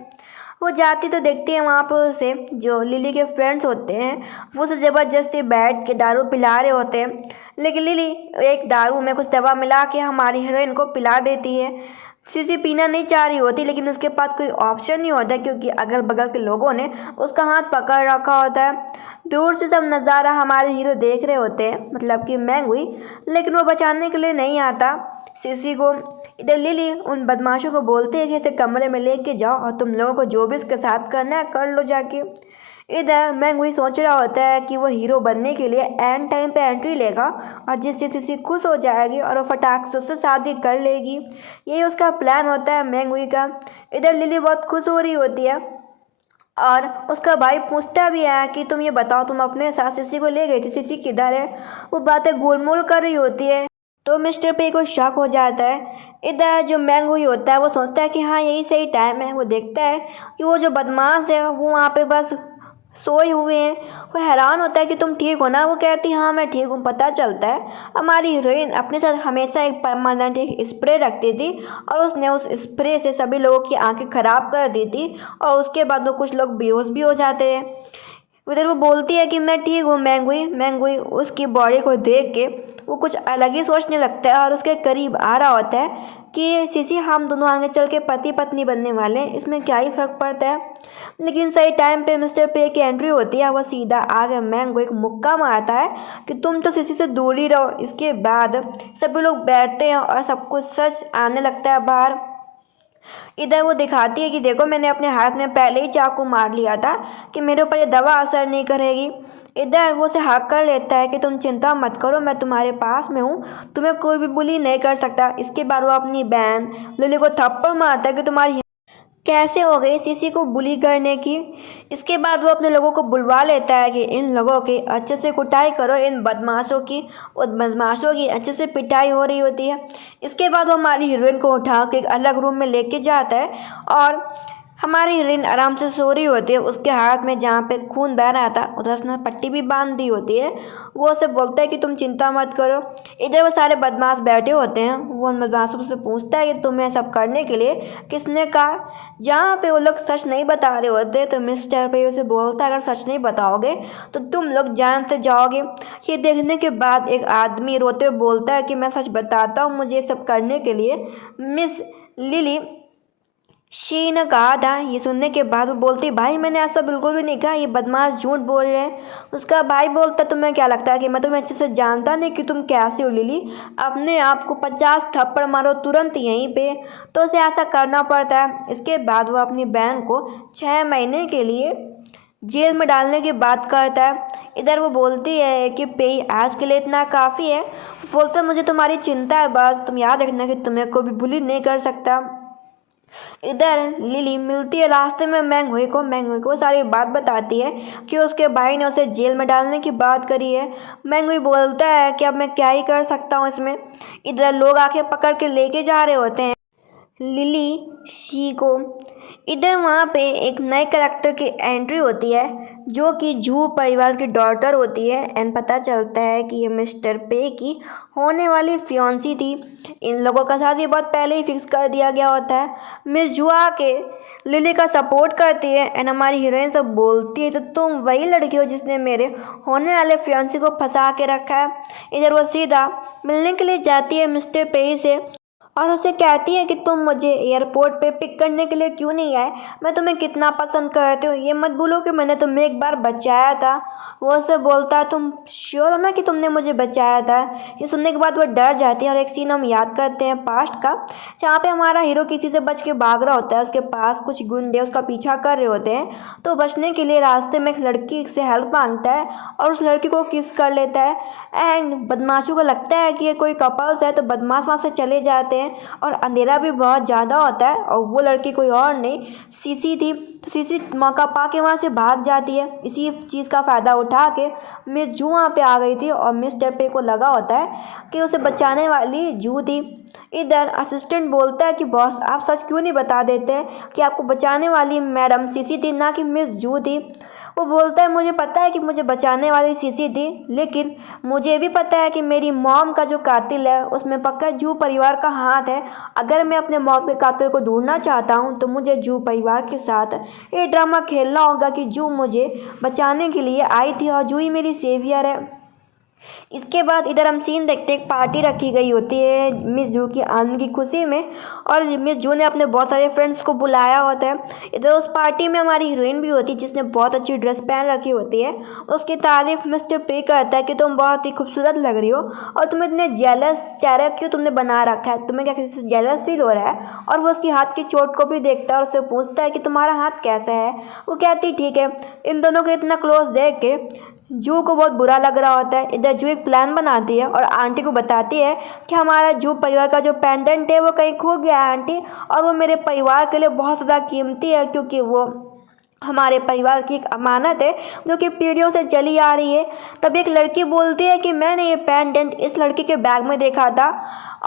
वो जाती तो देखती है वहाँ पर उसे जो लिली के फ्रेंड्स होते हैं वो उसे ज़बरदस्ती बैठ के दारू पिला रहे होते हैं। लेकिन लिली एक दारू में कुछ दवा मिला के हमारी हीरोइन को पिला देती है। सीसी पीना नहीं चाह रही होती लेकिन उसके पास कोई ऑप्शन नहीं होता क्योंकि अगल बगल के लोगों ने उसका हाथ पकड़ रखा होता है। दूर से सब नज़ारा हमारे हीरो देख रहे होते हैं, मतलब कि मैंग हुई, लेकिन वो बचाने के लिए नहीं आता सीसी को। इधर लिली उन बदमाशों को बोलते हैं कि इसे कमरे में लेके जाओ और तुम लोगों को जो भी इसके साथ करना है कर लो जाके। इधर मैंग वही सोच रहा होता है कि वो हीरो बनने के लिए एंड टाइम पे एंट्री लेगा और जिससे सीसी खुश हो जाएगी और वो फटाक से उससे शादी कर लेगी। यही उसका प्लान होता है मैंग वही का। इधर लिली बहुत खुश हो रही होती है और उसका भाई पूछता भी है कि तुम ये बताओ तुम अपने साथ सीसी को ले गई थी, सीसी किधर है। वो बातें गोलमोल कर रही होती है तो मिस्टर पे को शक हो जाता है। इधर जो मैंग हुई होता है वो सोचता है कि हाँ यही सही टाइम है। वो देखता है कि वो जो बदमाश है वो वहाँ पे बस सोए हुए हैं। वो हैरान होता है कि तुम ठीक हो ना। वो कहती हाँ मैं ठीक हूँ। पता चलता है हमारी हीरोइन अपने साथ हमेशा एक परमानेंट एक स्प्रे रखती थी और उसने उस स्प्रे से सभी लोगों की आंखें ख़राब कर दी थी और उसके बाद वो कुछ लोग बेहोश भी हो जाते हैं। उधर वो बोलती है कि मैं ठीक हूँ मैंगुई उसकी बॉडी को देख के वो कुछ अलग ही सोचने लगता है और उसके करीब आ रहा होता है कि सीसी हम दोनों आगे चल के पति पत्नी बनने वाले हैं, इसमें क्या ही फ़र्क पड़ता है। लेकिन सही टाइम पे मिस्टर पे की एंट्री होती है। वह सीधा आगे मैंगो एक मुक्का मारता है कि तुम तो सीसी से दूर ही रहो। इसके बाद सभी लोग बैठते हैं और सब कुछ सच आने लगता है बाहर। इधर वो दिखाती है कि देखो मैंने अपने हाथ में पहले ही चाकू मार लिया था कि मेरे ऊपर ये दवा असर नहीं करेगी। इधर वो उसे हक कर लेता है कि तुम चिंता मत करो, मैं तुम्हारे पास में हूँ, तुम्हें कोई भी बुली नहीं कर सकता। इसके बाद वो अपनी बहन लिली को थप्पड़ मारता है कि तुम्हारी कैसे हो गई सीसी को बुली करने की। इसके बाद वो अपने लोगों को बुलवा लेता है कि इन लोगों की अच्छे से कुटाई करो, इन बदमाशों की। उन बदमाशों की अच्छे से पिटाई हो रही होती है। इसके बाद वो हमारी हीरोइन को उठा के एक अलग रूम में लेके जाता है और हमारी हीरोइन आराम से सो रही होती है, उसके हाथ में जहाँ पे खून बह रहा था उधर उसने पट्टी भी बांध दी होती है। वो उसे बोलता है कि तुम चिंता मत करो। इधर वो सारे बदमाश बैठे होते हैं, वो उन बदमाशों से पूछता है कि तुम्हें सब करने के लिए किसने कहा। जहाँ पे वो लोग सच नहीं बता रहे होते तो मिस्टर पे उसे बोलता है अगर सच नहीं बताओगे तो तुम लोग जान से जाओगे। ये देखने के बाद एक आदमी रोते हुए बोलता है कि मैं सच बताता हूँ, मुझे ये सब करने के लिए मिस लिली शी ने कहा था। ये सुनने के बाद वो बोलती भाई मैंने ऐसा बिल्कुल भी नहीं कहा, ये बदमाश झूठ बोल रहे हैं। उसका भाई बोलता तुम्हें क्या लगता है कि मैं तुम्हें अच्छे से जानता नहीं कि तुम कैसे हो लिली, अपने आप को 50 थप्पड़ मारो तुरंत यहीं पे। तो उसे ऐसा करना पड़ता है। इसके बाद वो अपनी बहन को 6 महीने के लिए जेल में डालने की बात करता है। इधर वो बोलती है कि पे आज के लिए इतना काफ़ी है। बोलता है मुझे तुम्हारी चिंता है, बस तुम याद रखना कि तुम्हें कोई भी बुली नहीं कर सकता। इधर लिली मिलती है रास्ते में मैंगुई को सारी बात बताती है कि उसके भाई ने उसे जेल में डालने की बात करी है। मैंगुई बोलता है कि अब मैं क्या ही कर सकता हूँ इसमें। इधर लोग आके पकड़ के लेके जा रहे होते हैं लिली शी को। इधर वहाँ पे एक नए करेक्टर की एंट्री होती है जो कि जू परिवार की डॉटर होती है एंड पता चलता है कि ये मिस्टर पे की होने वाली फियांसी थी। इन लोगों का शादी बहुत पहले ही फिक्स कर दिया गया होता है। मिस जू आके लिली का सपोर्ट करती है एंड हमारी हीरोइन सब बोलती है तो तुम वही लड़की हो जिसने मेरे होने वाले फियांसी को फंसा के रखा है। इधर वो सीधा मिलने के लिए जाती है मिस्टर पे से और उसे कहती है कि तुम मुझे एयरपोर्ट पे पिक करने के लिए क्यों नहीं आए, मैं तुम्हें कितना पसंद करती हूँ, ये मत भूलो कि मैंने तुम्हें एक बार बचाया था। वो उसे बोलता है तुम श्योर हो ना कि तुमने मुझे बचाया था। ये सुनने के बाद वो डर जाती है और एक सीन हम याद करते हैं पास्ट का, जहाँ पे हमारा हीरो किसी से बच के भाग रहा होता है, उसके पास कुछ गुंडे उसका पीछा कर रहे होते हैं। तो बचने के लिए रास्ते में एक लड़की से हेल्प मांगता है और उस लड़की को किस कर लेता है एंड बदमाशों को लगता है कि ये कोई कपल्स है तो बदमाश वहाँ से चले जाते हैं। और अंधेरा भी बहुत ज़्यादा होता है और वो लड़की कोई और नहीं सीसी थी। तो सीसी मौका पा के वहाँ से भाग जाती है। इसी चीज़ का फ़ायदा उठा के मिस जू वहाँ पे आ गई थी और मिस टेपे को लगा होता है कि उसे बचाने वाली जू थी। इधर असिस्टेंट बोलता है कि बॉस आप सच क्यों नहीं बता देते कि आपको बचाने वाली मैडम सीसी थी ना कि मिस जू थी। वो बोलता है मुझे पता है कि मुझे बचाने वाली सीसी थी, लेकिन मुझे भी पता है कि मेरी मॉम का जो कातिल है उसमें पक्का जू परिवार का हाथ है। अगर मैं अपने मॉम के कातिल को ढूंढना चाहता हूँ तो मुझे जू परिवार के साथ ये ड्रामा खेलना होगा कि जू मुझे बचाने के लिए आई थी और जू ही मेरी सेवियर है। इसके बाद इधर हम सीन देखते हैं, एक पार्टी रखी गई होती है मिस जू की आने की खुशी में और मिस जू ने अपने बहुत सारे फ्रेंड्स को बुलाया होता है। इधर उस पार्टी में हमारी हीरोइन भी होती है जिसने बहुत अच्छी ड्रेस पहन रखी होती है। उसकी तारीफ मिस्टर पे करता है कि तुम बहुत ही खूबसूरत लग रही हो और तुम इतने जेलस चेहरा क्यों तुमने बना रखा है, तुम्हें क्या किसी से जेलस फील हो रहा है। और वो उसकी हाथ की चोट को भी देखता है और उससे पूछता है कि तुम्हारा हाथ कैसा है। वो कहती ठीक है। इन दोनों को इतना क्लोज देख के जू को बहुत बुरा लग रहा होता है। इधर जू एक प्लान बनाती है और आंटी को बताती है कि हमारा जू परिवार का जो पेंडेंट है वो कहीं खो गया है आंटी, और वो मेरे परिवार के लिए बहुत ज़्यादा कीमती है क्योंकि वो हमारे परिवार की एक अमानत है जो कि पीढ़ियों से चली आ रही है। तब एक लड़की बोलती है कि मैंने ये पेंडेंट इस लड़की के बैग में देखा था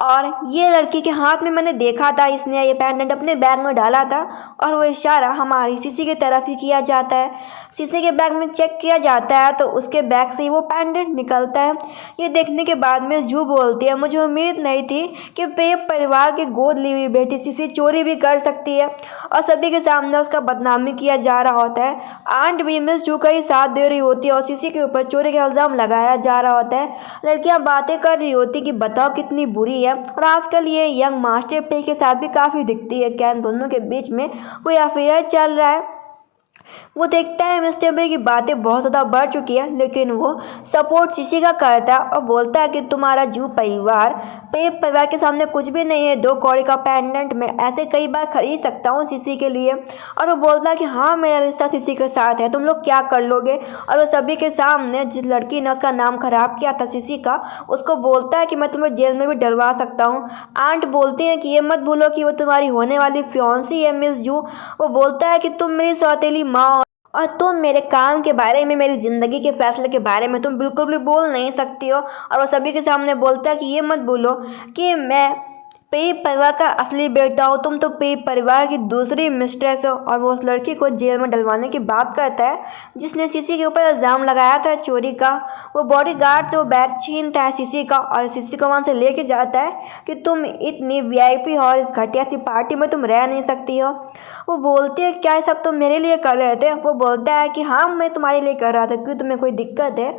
और ये लड़की के हाथ में मैंने देखा था, इसने ये पेंडेंट अपने बैग में डाला था। और वो इशारा हमारी सीसी की तरफ ही किया जाता है। सीसी के बैग में चेक किया जाता है तो उसके बैग से ही वो पेंडेंट निकलता है। ये देखने के बाद में जू बोलती है मुझे उम्मीद नहीं थी कि पे परिवार की गोद ली हुई बेटी सीसी चोरी भी कर सकती है, और सभी के सामने उसका बदनामी किया जा रहा होता है। आंट भी मिस जू का ही साथ दे रही होती है और सीसी के ऊपर चोरी का इल्ज़ाम लगाया जा रहा होता है। लड़कियां बातें कर रही होती कि बताओ कितनी बुरी है। और आजकल ये यंग मास्टर पे के साथ भी काफ़ी दिखती है, क्या इन दोनों के बीच में कोई अफेयर चल रहा है। वो देखता है मिस्टर बे की बातें बहुत ज़्यादा बढ़ चुकी है, लेकिन वो सपोर्ट सीसी का करता है और बोलता है कि तुम्हारा जू परिवार पे परिवार के सामने कुछ भी नहीं है। 2 कौड़ी का पेंडेंट मैं ऐसे कई बार खरीद सकता हूँ सीसी के लिए। और वो बोलता है कि हाँ मेरा रिश्ता सीसी के साथ है, तुम लोग क्या कर लोगे। और वो सभी के सामने जिस लड़की ने उसका नाम खराब किया था सीसी का, उसको बोलता है कि मैं तुम्हें जेल में भी डलवा सकता हूँ। आंट बोलती हैं कि ये मत भूलो कि वो तुम्हारी होने वाली फियांसी है मिस जू। वो बोलता है कि तुम मेरी सौतेली माँ और तुम मेरे काम के बारे में, मेरी ज़िंदगी के फैसले के बारे में तुम बिल्कुल भी बोल नहीं सकती हो। और वो सभी के सामने बोलता है कि ये मत भूलो कि मैं पे परिवार का असली बेटा हो तुम, तो पे परिवार की दूसरी मिस्ट्रेस हो। और वो उस लड़की को जेल में डलवाने की बात करता है जिसने सीसी के ऊपर इल्ज़ाम लगाया था चोरी का। वो बॉडीगार्ड से वो बैग छीनता है सीसी का और सीसी को वहाँ से लेके जाता है कि तुम इतनी वीआईपी हो, इस घटिया सी पार्टी में तुम रह नहीं सकती हो। वो बोलते हैं क्या ये सब तुम मेरे लिए कर रहे थे? वो बोलता है कि हाँ मैं तुम्हारे लिए कर रहा था क्योंकि तुम्हें कोई दिक्कत है।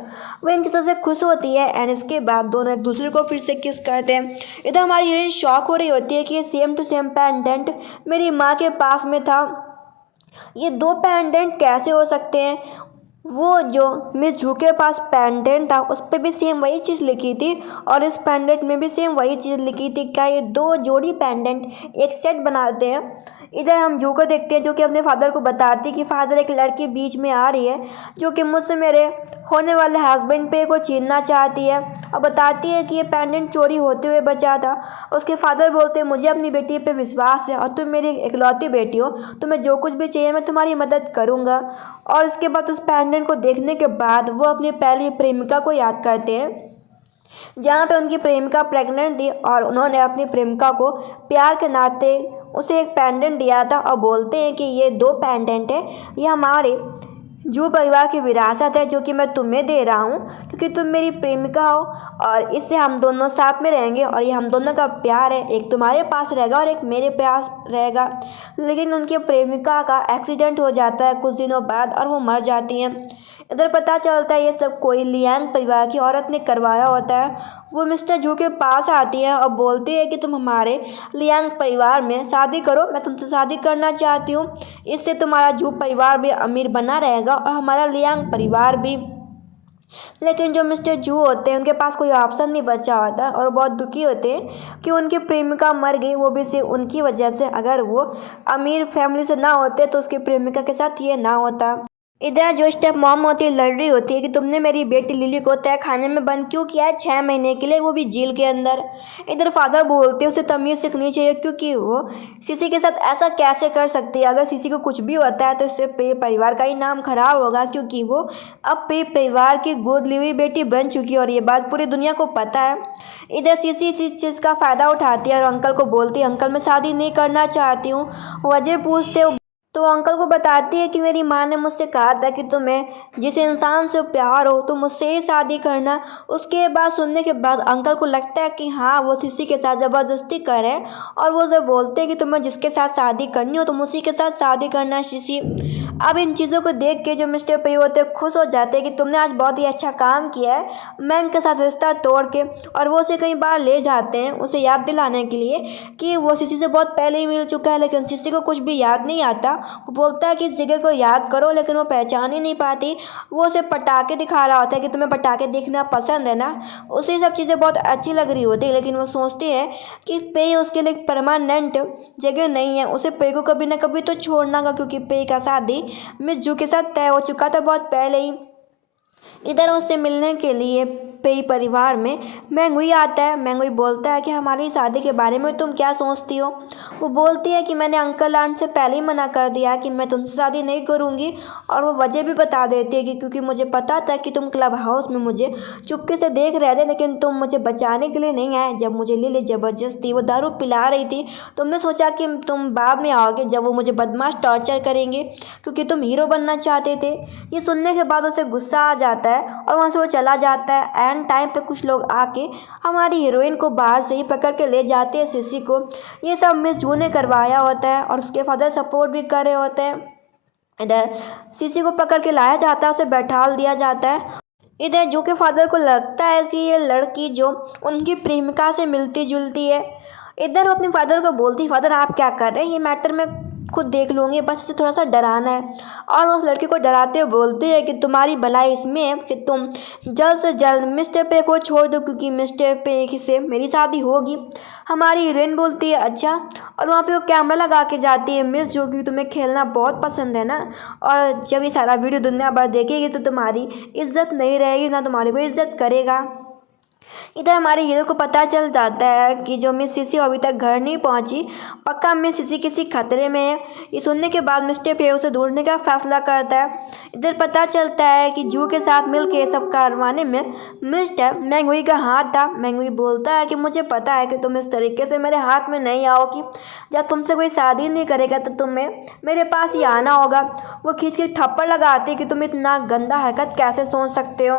वो इन चीज़ों से खुश होती है एंड इसके बाद दोनों एक दूसरे को फिर से किस करते हैं। इधर हमारी हीरोइन शॉक हो रही होती है कि ये सेम टू सेम पेंडेंट मेरी माँ के पास में था। ये दो पेंडेंट कैसे हो सकते हैं? वो जो मिस जू के पास पेंडेंट था उस पर भी सेम वही चीज़ लिखी थी और इस पेंडेंट में भी सेम वही चीज़ लिखी थी। क्या ये दो जोड़ी पेंडेंट एक सेट बनाते हैं? इधर हम जू को देखते हैं जो कि अपने फादर को बताती है कि फादर एक लड़की बीच में आ रही है जो कि मुझसे मेरे होने वाले हस्बैंड पे को छीनना चाहती है और बताती है कि ये पेंडेंट चोरी होते हुए बचा था। उसके फादर बोलते हैं मुझे अपनी बेटी पे विश्वास है और तुम मेरी इकलौती बेटी हो, तुम्हें जो कुछ भी चाहिए मैं तुम्हारी मदद करूँगा। और इसके बाद उस पेंडेंट को देखने के बाद वो अपनी पहली प्रेमिका को याद करते हैं जहाँ पे उनकी प्रेमिका प्रेग्नेंट थी और उन्होंने अपनी प्रेमिका को प्यार के नाते उसे एक पेंडेंट दिया था और बोलते हैं कि ये दो पेंडेंट है, ये हमारे जू परिवार की विरासत है जो कि मैं तुम्हें दे रहा हूँ क्योंकि तुम मेरी प्रेमिका हो और इससे हम दोनों साथ में रहेंगे और ये हम दोनों का प्यार है, एक तुम्हारे पास रहेगा और एक मेरे पास रहेगा। लेकिन उनकी प्रेमिका का एक्सीडेंट हो जाता है कुछ दिनों बाद और वो मर जाती हैं। इधर पता चलता है ये सब कोई लियांग परिवार की औरत ने करवाया होता है। वो मिस्टर जू के पास आती हैं और बोलती है कि तुम हमारे लियांग परिवार में शादी करो, मैं तुमसे शादी करना चाहती हूँ, इससे तुम्हारा जू परिवार भी अमीर बना रहेगा और हमारा लियांग परिवार भी। लेकिन जो मिस्टर जू होते हैं उनके पास कोई ऑप्शन नहीं बचा होता और बहुत दुखी होते हैं कि उनकी प्रेमिका मर गई, वो भी सिर्फ उनकी वजह से। अगर वो अमीर फैमिली से ना होते तो उसकी प्रेमिका के साथ ये ना होता। इधर जो स्टेप मॉम होती है लड़ रही होती है कि तुमने मेरी बेटी लिली को तय खाने में बंद क्यों किया है 6 महीने के लिए, वो भी जेल के अंदर। इधर फादर बोलते हैं उसे तमीज़ सीखनी चाहिए क्योंकि वो सीसी के साथ ऐसा कैसे कर सकती है। अगर सीसी को कुछ भी होता है तो इससे पे परिवार का ही नाम खराब होगा क्योंकि वो अब पे परिवार की गोद ली हुई बेटी बन चुकी है और ये बात पूरी दुनिया को पता है। इधर सीसी इस चीज़ का फ़ायदा उठाती है और अंकल को बोलती है अंकल मैं शादी नहीं करना चाहती हूँ। वजह पूछते हो तो अंकल को बताती है कि मेरी माँ ने मुझसे कहा था कि तुम्हें जिस इंसान से प्यार हो तो मुझसे ही शादी करना। उसके बाद सुनने के बाद अंकल को लगता है कि हाँ वो सीसी के साथ ज़बरदस्ती करे और वो उसे बोलते हैं कि तुम्हें जिसके साथ शादी करनी हो तुम उसी के साथ शादी करना सीसी। अब इन चीज़ों को देख के जो मिस्टर पे होते हैं खुश हो जाते हैं कि तुमने आज बहुत ही अच्छा काम किया है मैंग के साथ रिश्ता तोड़ के। और वो उसे कई बार ले जाते हैं उसे याद दिलाने के लिए कि वो सीसी से बहुत पहले ही मिल चुका है लेकिन सीसी को कुछ भी याद नहीं आता। वो बोलता है कि इस जगह को याद करो लेकिन वो पहचान ही नहीं पाती। वो उसे पटाखे दिखा रहा होता है कि तुम्हें पटाखे देखना पसंद है ना। उसे सब चीज़ें बहुत अच्छी लग रही होती है लेकिन वो सोचती है कि पे उसके लिए परमानेंट जगह नहीं है, उसे पे को कभी ना कभी तो छोड़ना होगा क्योंकि पे का शादी मिस जू के साथ तय हो चुका था बहुत पहले ही। इधर उससे मिलने के लिए पेई परिवार में मैंगुई आता है। मैंगुई बोलता है कि हमारी शादी के बारे में तुम क्या सोचती हो? वो बोलती है कि मैंने अंकल आंट से पहले ही मना कर दिया कि मैं तुमसे शादी नहीं करूँगी और वो वजह भी बता देती है कि क्योंकि मुझे पता था कि तुम क्लब हाउस में मुझे चुपके से देख रहे थे लेकिन तुम मुझे बचाने के लिए नहीं आए। जब मुझे लिली ज़बरदस्ती वो दारू पिला रही थी तुमने सोचा कि तुम बाद में आओगे जब वो मुझे बदमाश टॉर्चर करेंगे क्योंकि तुम हीरो बनना चाहते थे। ये सुनने के बाद उसे गुस्सा आ जाता है और वहाँ से वो चला जाता है। एंड टाइम पे कुछ लोग आके हमारी हीरोइन को बाहर से ही पकड़ के ले जाते हैं सीसी को। ये सब मिस जू ने करवाया होता है और उसके फादर सपोर्ट भी कर रहे होते हैं। इधर सीसी को पकड़ के लाया जाता है, उसे बैठाल दिया जाता है। इधर जू के फादर को लगता है कि ये लड़की जो उनकी प्रेमिका से मिलती जुलती है। इधर वो अपने फादर को बोलती फादर आप क्या कर रहे हैं, ये मैटर मैं खुद देख लूँगी, बस इसे थोड़ा सा डराना है। और उस लड़की को डराते हुए बोलती है कि तुम्हारी भलाई इसमें है कि तुम जल्द से जल्द मिस्टर पे को छोड़ दो क्योंकि मिस्टर पे से मेरी शादी होगी। हमारी हीरोइन बोलती है अच्छा। और वहाँ पे वो कैमरा लगा के जाती है मिस जो कि तुम्हें खेलना बहुत पसंद है ना, और जब ये सारा वीडियो दुनिया भर देखेगी तो तुम्हारी इज्जत नहीं रहेगी, ना तुम्हारी कोई इज्जत करेगा। इधर हमारे हीरो को पता चल जाता है कि जो मिस सीसी अभी तक घर नहीं पहुंची, पक्का मिस सीसी किसी खतरे में है। ये सुनने के बाद मिस्टर पे उसे ढूंढने का फैसला करता है। इधर पता चलता है कि जू के साथ मिलकर ये सब करवाने में मिस्टर मैंगुई का हाथ था। मैंगुई बोलता है कि मुझे पता है कि तुम इस तरीके से मेरे हाथ में नहीं आओगी। जब तुमसे कोई शादी नहीं करेगा तो तुम्हें मेरे पास ही आना होगा। वो खींच के थप्पड़ लगाती कि तुम इतना गंदा हरकत कैसे सोच सकते हो।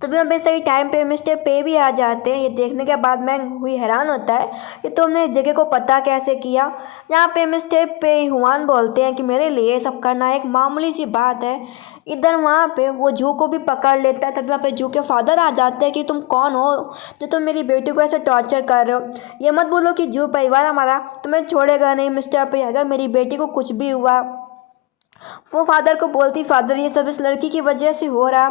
तभी वहाँ पे सही टाइम पे मिस्टर पे भी आ जाते हैं। ये देखने के बाद मैं हुई हैरान होता है कि तुमने इस जगह को पता कैसे किया। यहाँ पे मिस्टर पे हुआन बोलते हैं कि मेरे लिए सब करना एक मामूली सी बात है। इधर वहाँ पे वो जू को भी पकड़ लेता है। तभी वहाँ पे जू के फादर आ जाते हैं कि तुम कौन हो जो तुम मेरी बेटी को ऐसे टॉर्चर कर रहे हो। ये मत बोलो कि जू परिवार हमारा तुम्हें छोड़ेगा नहीं मिस्टर पे, अगर मेरी बेटी को कुछ भी हुआ। वो फादर को बोलती, फादर ये सब इस लड़की की वजह से हो रहा।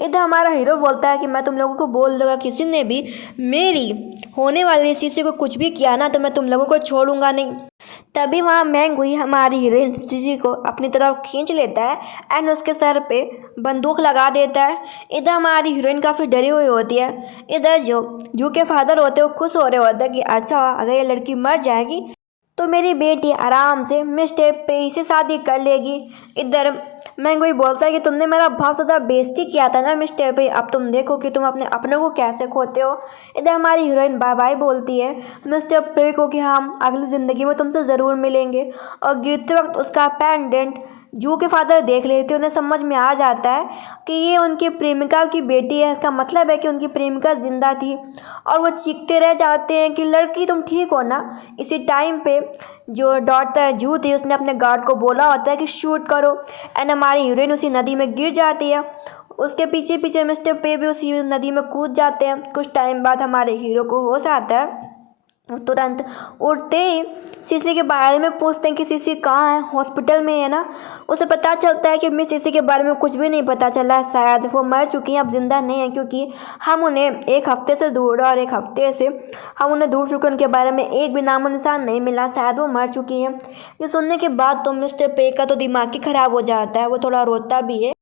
इधर हमारा हीरो बोलता है कि मैं तुम लोगों को बोल दूंगा किसी ने भी मेरी होने वाली सीसी को कुछ भी किया ना तो मैं तुम लोगों को छोड़ूंगा नहीं। तभी वहाँ मैंगुई हमारी हीरोइन सीसी को अपनी तरफ खींच लेता है एंड उसके सर पे बंदूक लगा देता है। इधर हमारी हीरोइन काफ़ी डरी हुई होती है। इधर जो जू के फादर होते हैं वो खुश हो रहे होते हैं कि अच्छा अगर ये लड़की मर जाएगी तो मेरी बेटी आराम से मिस्टर पे से शादी कर लेगी। इधर मैंगुई बोलता है कि तुमने मेरा बहुत ज़्यादा बेइज्जती किया था ना मिस्टर पे, अब तुम देखो कि तुम अपने अपनों को कैसे खोते हो। इधर हमारी हीरोइन बाय बाय बोलती है मिस्टर पे को कि हम अगली ज़िंदगी में तुमसे ज़रूर मिलेंगे। और गिरते वक्त उसका पेंडेंट जू के फादर देख लेते, उन्हें समझ में आ जाता है कि ये उनकी प्रेमिका की बेटी है। इसका मतलब है कि उनकी प्रेमिका जिंदा थी। और वो चीखते रह जाते हैं कि लड़की तुम ठीक हो ना। इसी टाइम पे जो डॉक्टर जू थी उसने अपने गार्ड को बोला होता है कि शूट करो एंड हमारी हीरोइन उसी नदी में गिर जाती है। उसके पीछे पीछे मिस्टर पे भी उसी नदी में कूद जाते हैं। कुछ टाइम बाद हमारे हीरो को होश आता है। वो तुरंत उठते ही सीसी के बारे में पूछते हैं कि सीसी कहाँ है, हॉस्पिटल में है ना। उसे पता चलता है कि मिस सीसी के बारे में कुछ भी नहीं पता चला, शायद वो मर चुकी हैं, अब जिंदा नहीं है, क्योंकि हम उन्हें एक हफ्ते से ढूंढा और एक हफ्ते से हम उन्हें ढूंढ चुके, उनके बारे में एक भी नामो निशान नहीं मिला, शायद वो मर चुकी हैं। ये सुनने के बाद तो मिस्टर पे का तो दिमाग ही खराब हो जाता है। वो थोड़ा रोता भी है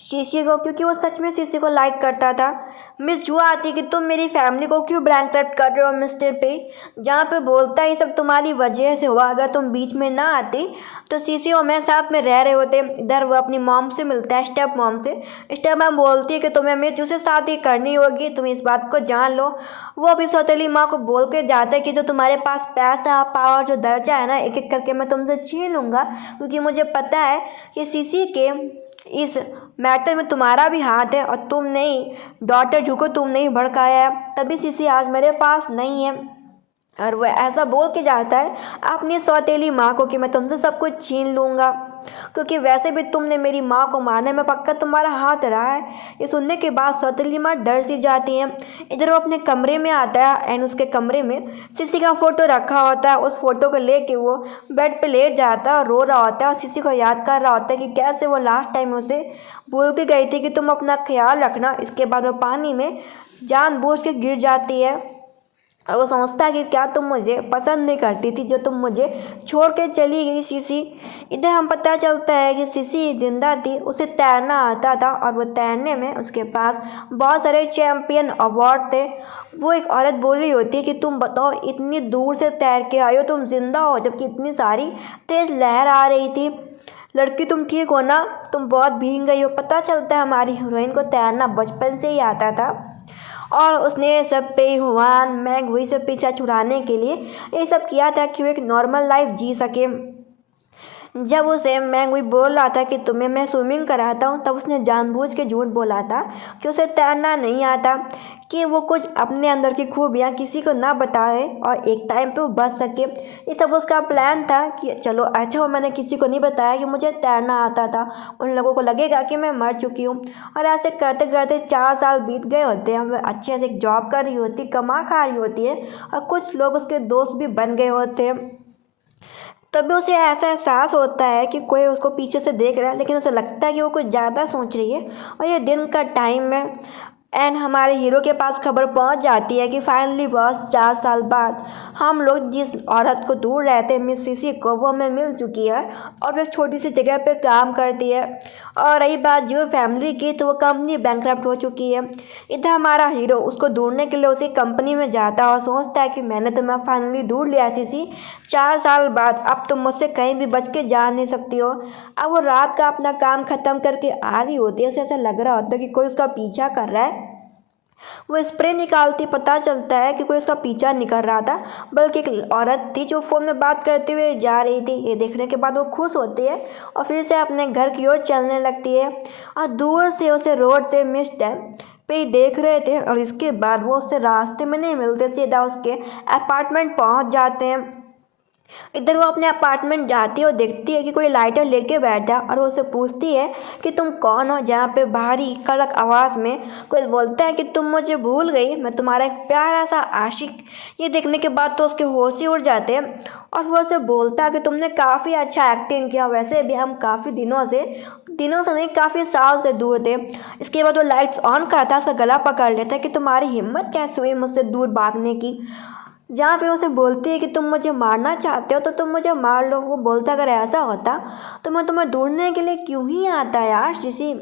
शीशी को, क्योंकि वो सच में शीशी को लाइक करता था। मिस जू आती कि तुम मेरी फैमिली को क्यों बैंकरप्ट कर रहे हो मिस्टर पे, जहाँ पे बोलता है ये सब तुम्हारी वजह से हुआ, अगर तुम बीच में ना आती तो शीशी और मैं साथ में रह रहे होते। इधर वो अपनी मॉम से मिलता है, स्टेप मॉम से। स्टेप मॉम बोलती है कि तुम्हें मिस जू से शादी करनी होगी, तुम इस बात को जान लो। वो अपनी सौतेली माँ को बोल के जाता है कि जो तुम्हारे पास पैसा पावर जो दर्जा है ना, एक एक करके मैं तुमसे छीन लूँगा, क्योंकि मुझे पता है कि शीशी के इस मैटर में तुम्हारा भी हाथ है और तुम नहीं डॉक्टर जू को तुम नहीं भड़काया है, तभी सीसी आज मेरे पास नहीं है। और वह ऐसा बोल के जाता है अपनी सौतेली माँ को कि मैं तुमसे सब कुछ छीन लूँगा, क्योंकि वैसे भी तुमने मेरी माँ को मारने में पक्का तुम्हारा हाथ रहा है। ये सुनने के बाद सौतेली माँ डर सी जाती है। इधर वो अपने कमरे में आता है एंड उसके कमरे में सीसी का फ़ोटो रखा होता है। उस फोटो को लेके वो बेड पे लेट जाता है और रो रहा होता है और सीसी को याद कर रहा होता है कि कैसे वो लास्ट टाइम उसे बोल के गई थी कि तुम अपना ख्याल रखना। इसके बाद वो पानी में जानबूझ के गिर जाती है और वो सोचता है कि क्या तुम मुझे पसंद नहीं करती थी जो तुम मुझे छोड़ के चली गई सीसी। इधर हम पता चलता है कि सीसी जिंदा थी, उसे तैरना आता था और वो तैरने में उसके पास बहुत सारे चैम्पियन अवार्ड थे। वो एक औरत बोल रही होती है कि तुम बताओ इतनी दूर से तैर के आई हो, तुम जिंदा हो, जबकि इतनी सारी तेज़ लहर आ रही थी। लड़की तुम ठीक हो ना, तुम बहुत भीग गई हो। पता चलता है हमारी हीरोइन को तैरना बचपन से ही आता था और उसने सब पे हुआन मैंगहुई से पीछा छुड़ाने के लिए ये सब किया था कि वो एक नॉर्मल लाइफ जी सके। जब उसे मैंगहुई बोल रहा था कि तुम्हें मैं स्विमिंग कराता हूँ, तब उसने जानबूझ के झूठ बोला था कि उसे तैरना नहीं आता, कि वो कुछ अपने अंदर की खूबियाँ किसी को ना बताए और एक टाइम पे वो बच सके। ये सब उसका प्लान था कि चलो अच्छा हो मैंने किसी को नहीं बताया कि मुझे तैरना आता था, उन लोगों को लगेगा कि मैं मर चुकी हूँ। और ऐसे करते करते 4 साल बीत गए होते हैं। वो अच्छे से एक जॉब कर रही होती, कमा खा रही होती है और कुछ लोग उसके दोस्त भी बन गए होते हैं। तभी उसे ऐसा एहसास होता है कि कोई उसको पीछे से देख रहा है, लेकिन उसे लगता है कि वो कुछ ज़्यादा सोच रही है और ये दिन का टाइम है। एंड हमारे हीरो के पास खबर पहुंच जाती है कि फाइनली बस 4 साल बाद हम लोग जिस औरत को ढूंढ रहे थे मिस सीसी को, वो हमें मिल चुकी है और वो एक छोटी सी जगह पे काम करती है। और रही बात जो फैमिली की, तो वो कंपनी बैंकरप्ट हो चुकी है। इधर हमारा हीरो उसको ढूंढने के लिए उसी कंपनी में जाता है और सोचता है कि मैंने तो मैं फाइनली ढूंढ लिया सीसी, 4 साल बाद अब तुम मुझसे कहीं भी बच के जा नहीं सकती हो। अब वो रात का अपना काम ख़त्म करके आ रही होती है, उसे ऐसा लग रहा होता है कि कोई उसका पीछा कर रहा है। वो स्प्रे निकालती, पता चलता है कि कोई उसका पीछा नहीं कर रहा था, बल्कि एक औरत थी जो फ़ोन में बात करते हुए जा रही थी। ये देखने के बाद वो खुश होती है और फिर से अपने घर की ओर चलने लगती है। और दूर से उसे रोड से मिस्टर पे ही देख रहे थे और इसके बाद वो उससे रास्ते में नहीं मिलते, सीधा उसके अपार्टमेंट पहुंच जाते हैं। इधर वो अपने अपार्टमेंट जाती है और देखती है कि कोई लाइटर लेके बैठा है और वो उससे पूछती है कि तुम कौन हो। जहाँ पे भारी कड़क आवाज़ में कोई बोलता है कि तुम मुझे भूल गई, मैं तुम्हारा एक प्यारा सा आशिक। ये देखने के बाद तो उसके होश ही उड़ जाते हैं और वो उसे बोलता है कि तुमने काफ़ी अच्छा एक्टिंग किया, वैसे भी हम काफ़ी दिनों से नहीं, काफ़ी साल से दूर थे। इसके बाद वो लाइट्स ऑन करता है, उसका गला पकड़ लेता है कि तुम्हारी हिम्मत कैसे हुई मुझसे दूर भागने की। जहाँ पे उसे बोलती है कि तुम मुझे मारना चाहते हो तो तुम मुझे मार लो। वो बोलता अगर ऐसा होता तो मैं तुम्हें ढूंढने के लिए क्यों ही आता यार शीशी।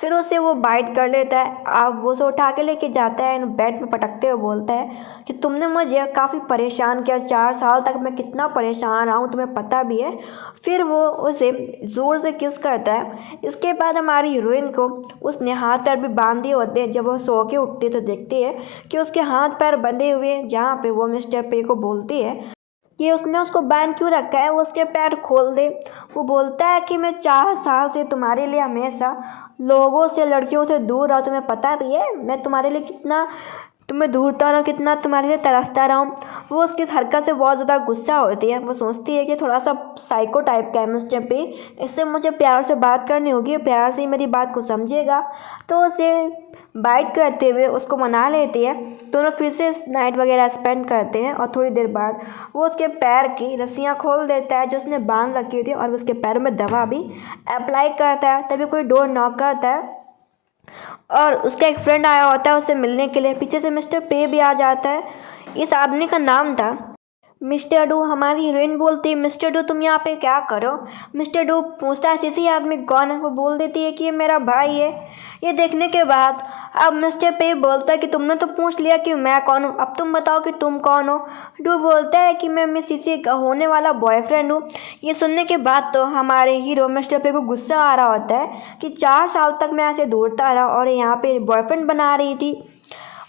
फिर उसे वो बाइट कर लेता है। अब वो उसे उठा के लेके जाता है, बेड में पटकते हुए बोलता है कि तुमने मुझे काफ़ी परेशान किया, 4 साल तक मैं कितना परेशान रहा हूँ तुम्हें पता भी है। फिर वो उसे ज़ोर से किस करता है। इसके बाद हमारी हीरोइन को उसने हाथ पैर भी बांध दिए होते हैं। जब वो सो के उठती है तो देखती है कि उसके हाथ पैर बंधे हुए हैं। जहाँ पे वो मिस्टर पे को बोलती है कि उसने उसको बांध क्यों रखा है, वो उसके पैर खोल दे। वो बोलता है कि मैं 4 साल से तुम्हारे लिए हमेशा लोगों से, लड़कियों से दूर रहा, तुम्हें पता भी है मैं तुम्हारे लिए कितना तुम्हें ढूंढता रहा, कितना तुम्हारे लिए तरसता रहा हूँ। वो उसकी हरकत से बहुत ज़्यादा गुस्सा होती है। वो सोचती है कि थोड़ा सा साइको टाइप का है मिस्टर पे, इससे मुझे प्यार से बात करनी होगी, प्यार से ही मेरी बात को समझेगा। तो उसे बाइट करते हुए उसको मना लेती है। दोनों फिर से नाइट वगैरह स्पेंड करते हैं और थोड़ी देर बाद वो उसके पैर की रस्सियाँ खोल देता है जो उसने बांध रखी थी और उसके पैरों में दवा भी अप्लाई करता है। तभी कोई डोर नॉक करता है और उसका एक फ्रेंड आया होता है उससे मिलने के लिए। पीछे से मिस्टर पे भी आ जाता है। इस आदमी का नाम था मिस्टर डू। हमारी हीरोइन बोलती है मिस्टर डू तुम यहाँ पे क्या करो। मिस्टर डू पूछता है किसी आदमी कौन है। वो बोल देती है कि ये मेरा भाई है। ये देखने के बाद अब मिस्टर पे बोलता है कि तुमने तो पूछ लिया कि मैं कौन हूँ, अब तुम बताओ कि तुम कौन हो। डू बोलता है कि मैं मिस सीसी का होने वाला बॉयफ्रेंड हूँ। ये सुनने के बाद तो हमारे हीरो मिस्टर पे को गुस्सा आ रहा होता है कि 4 साल तक मैं ऐसे ढूंढता रहा और यहाँ पे बॉयफ्रेंड बना रही थी।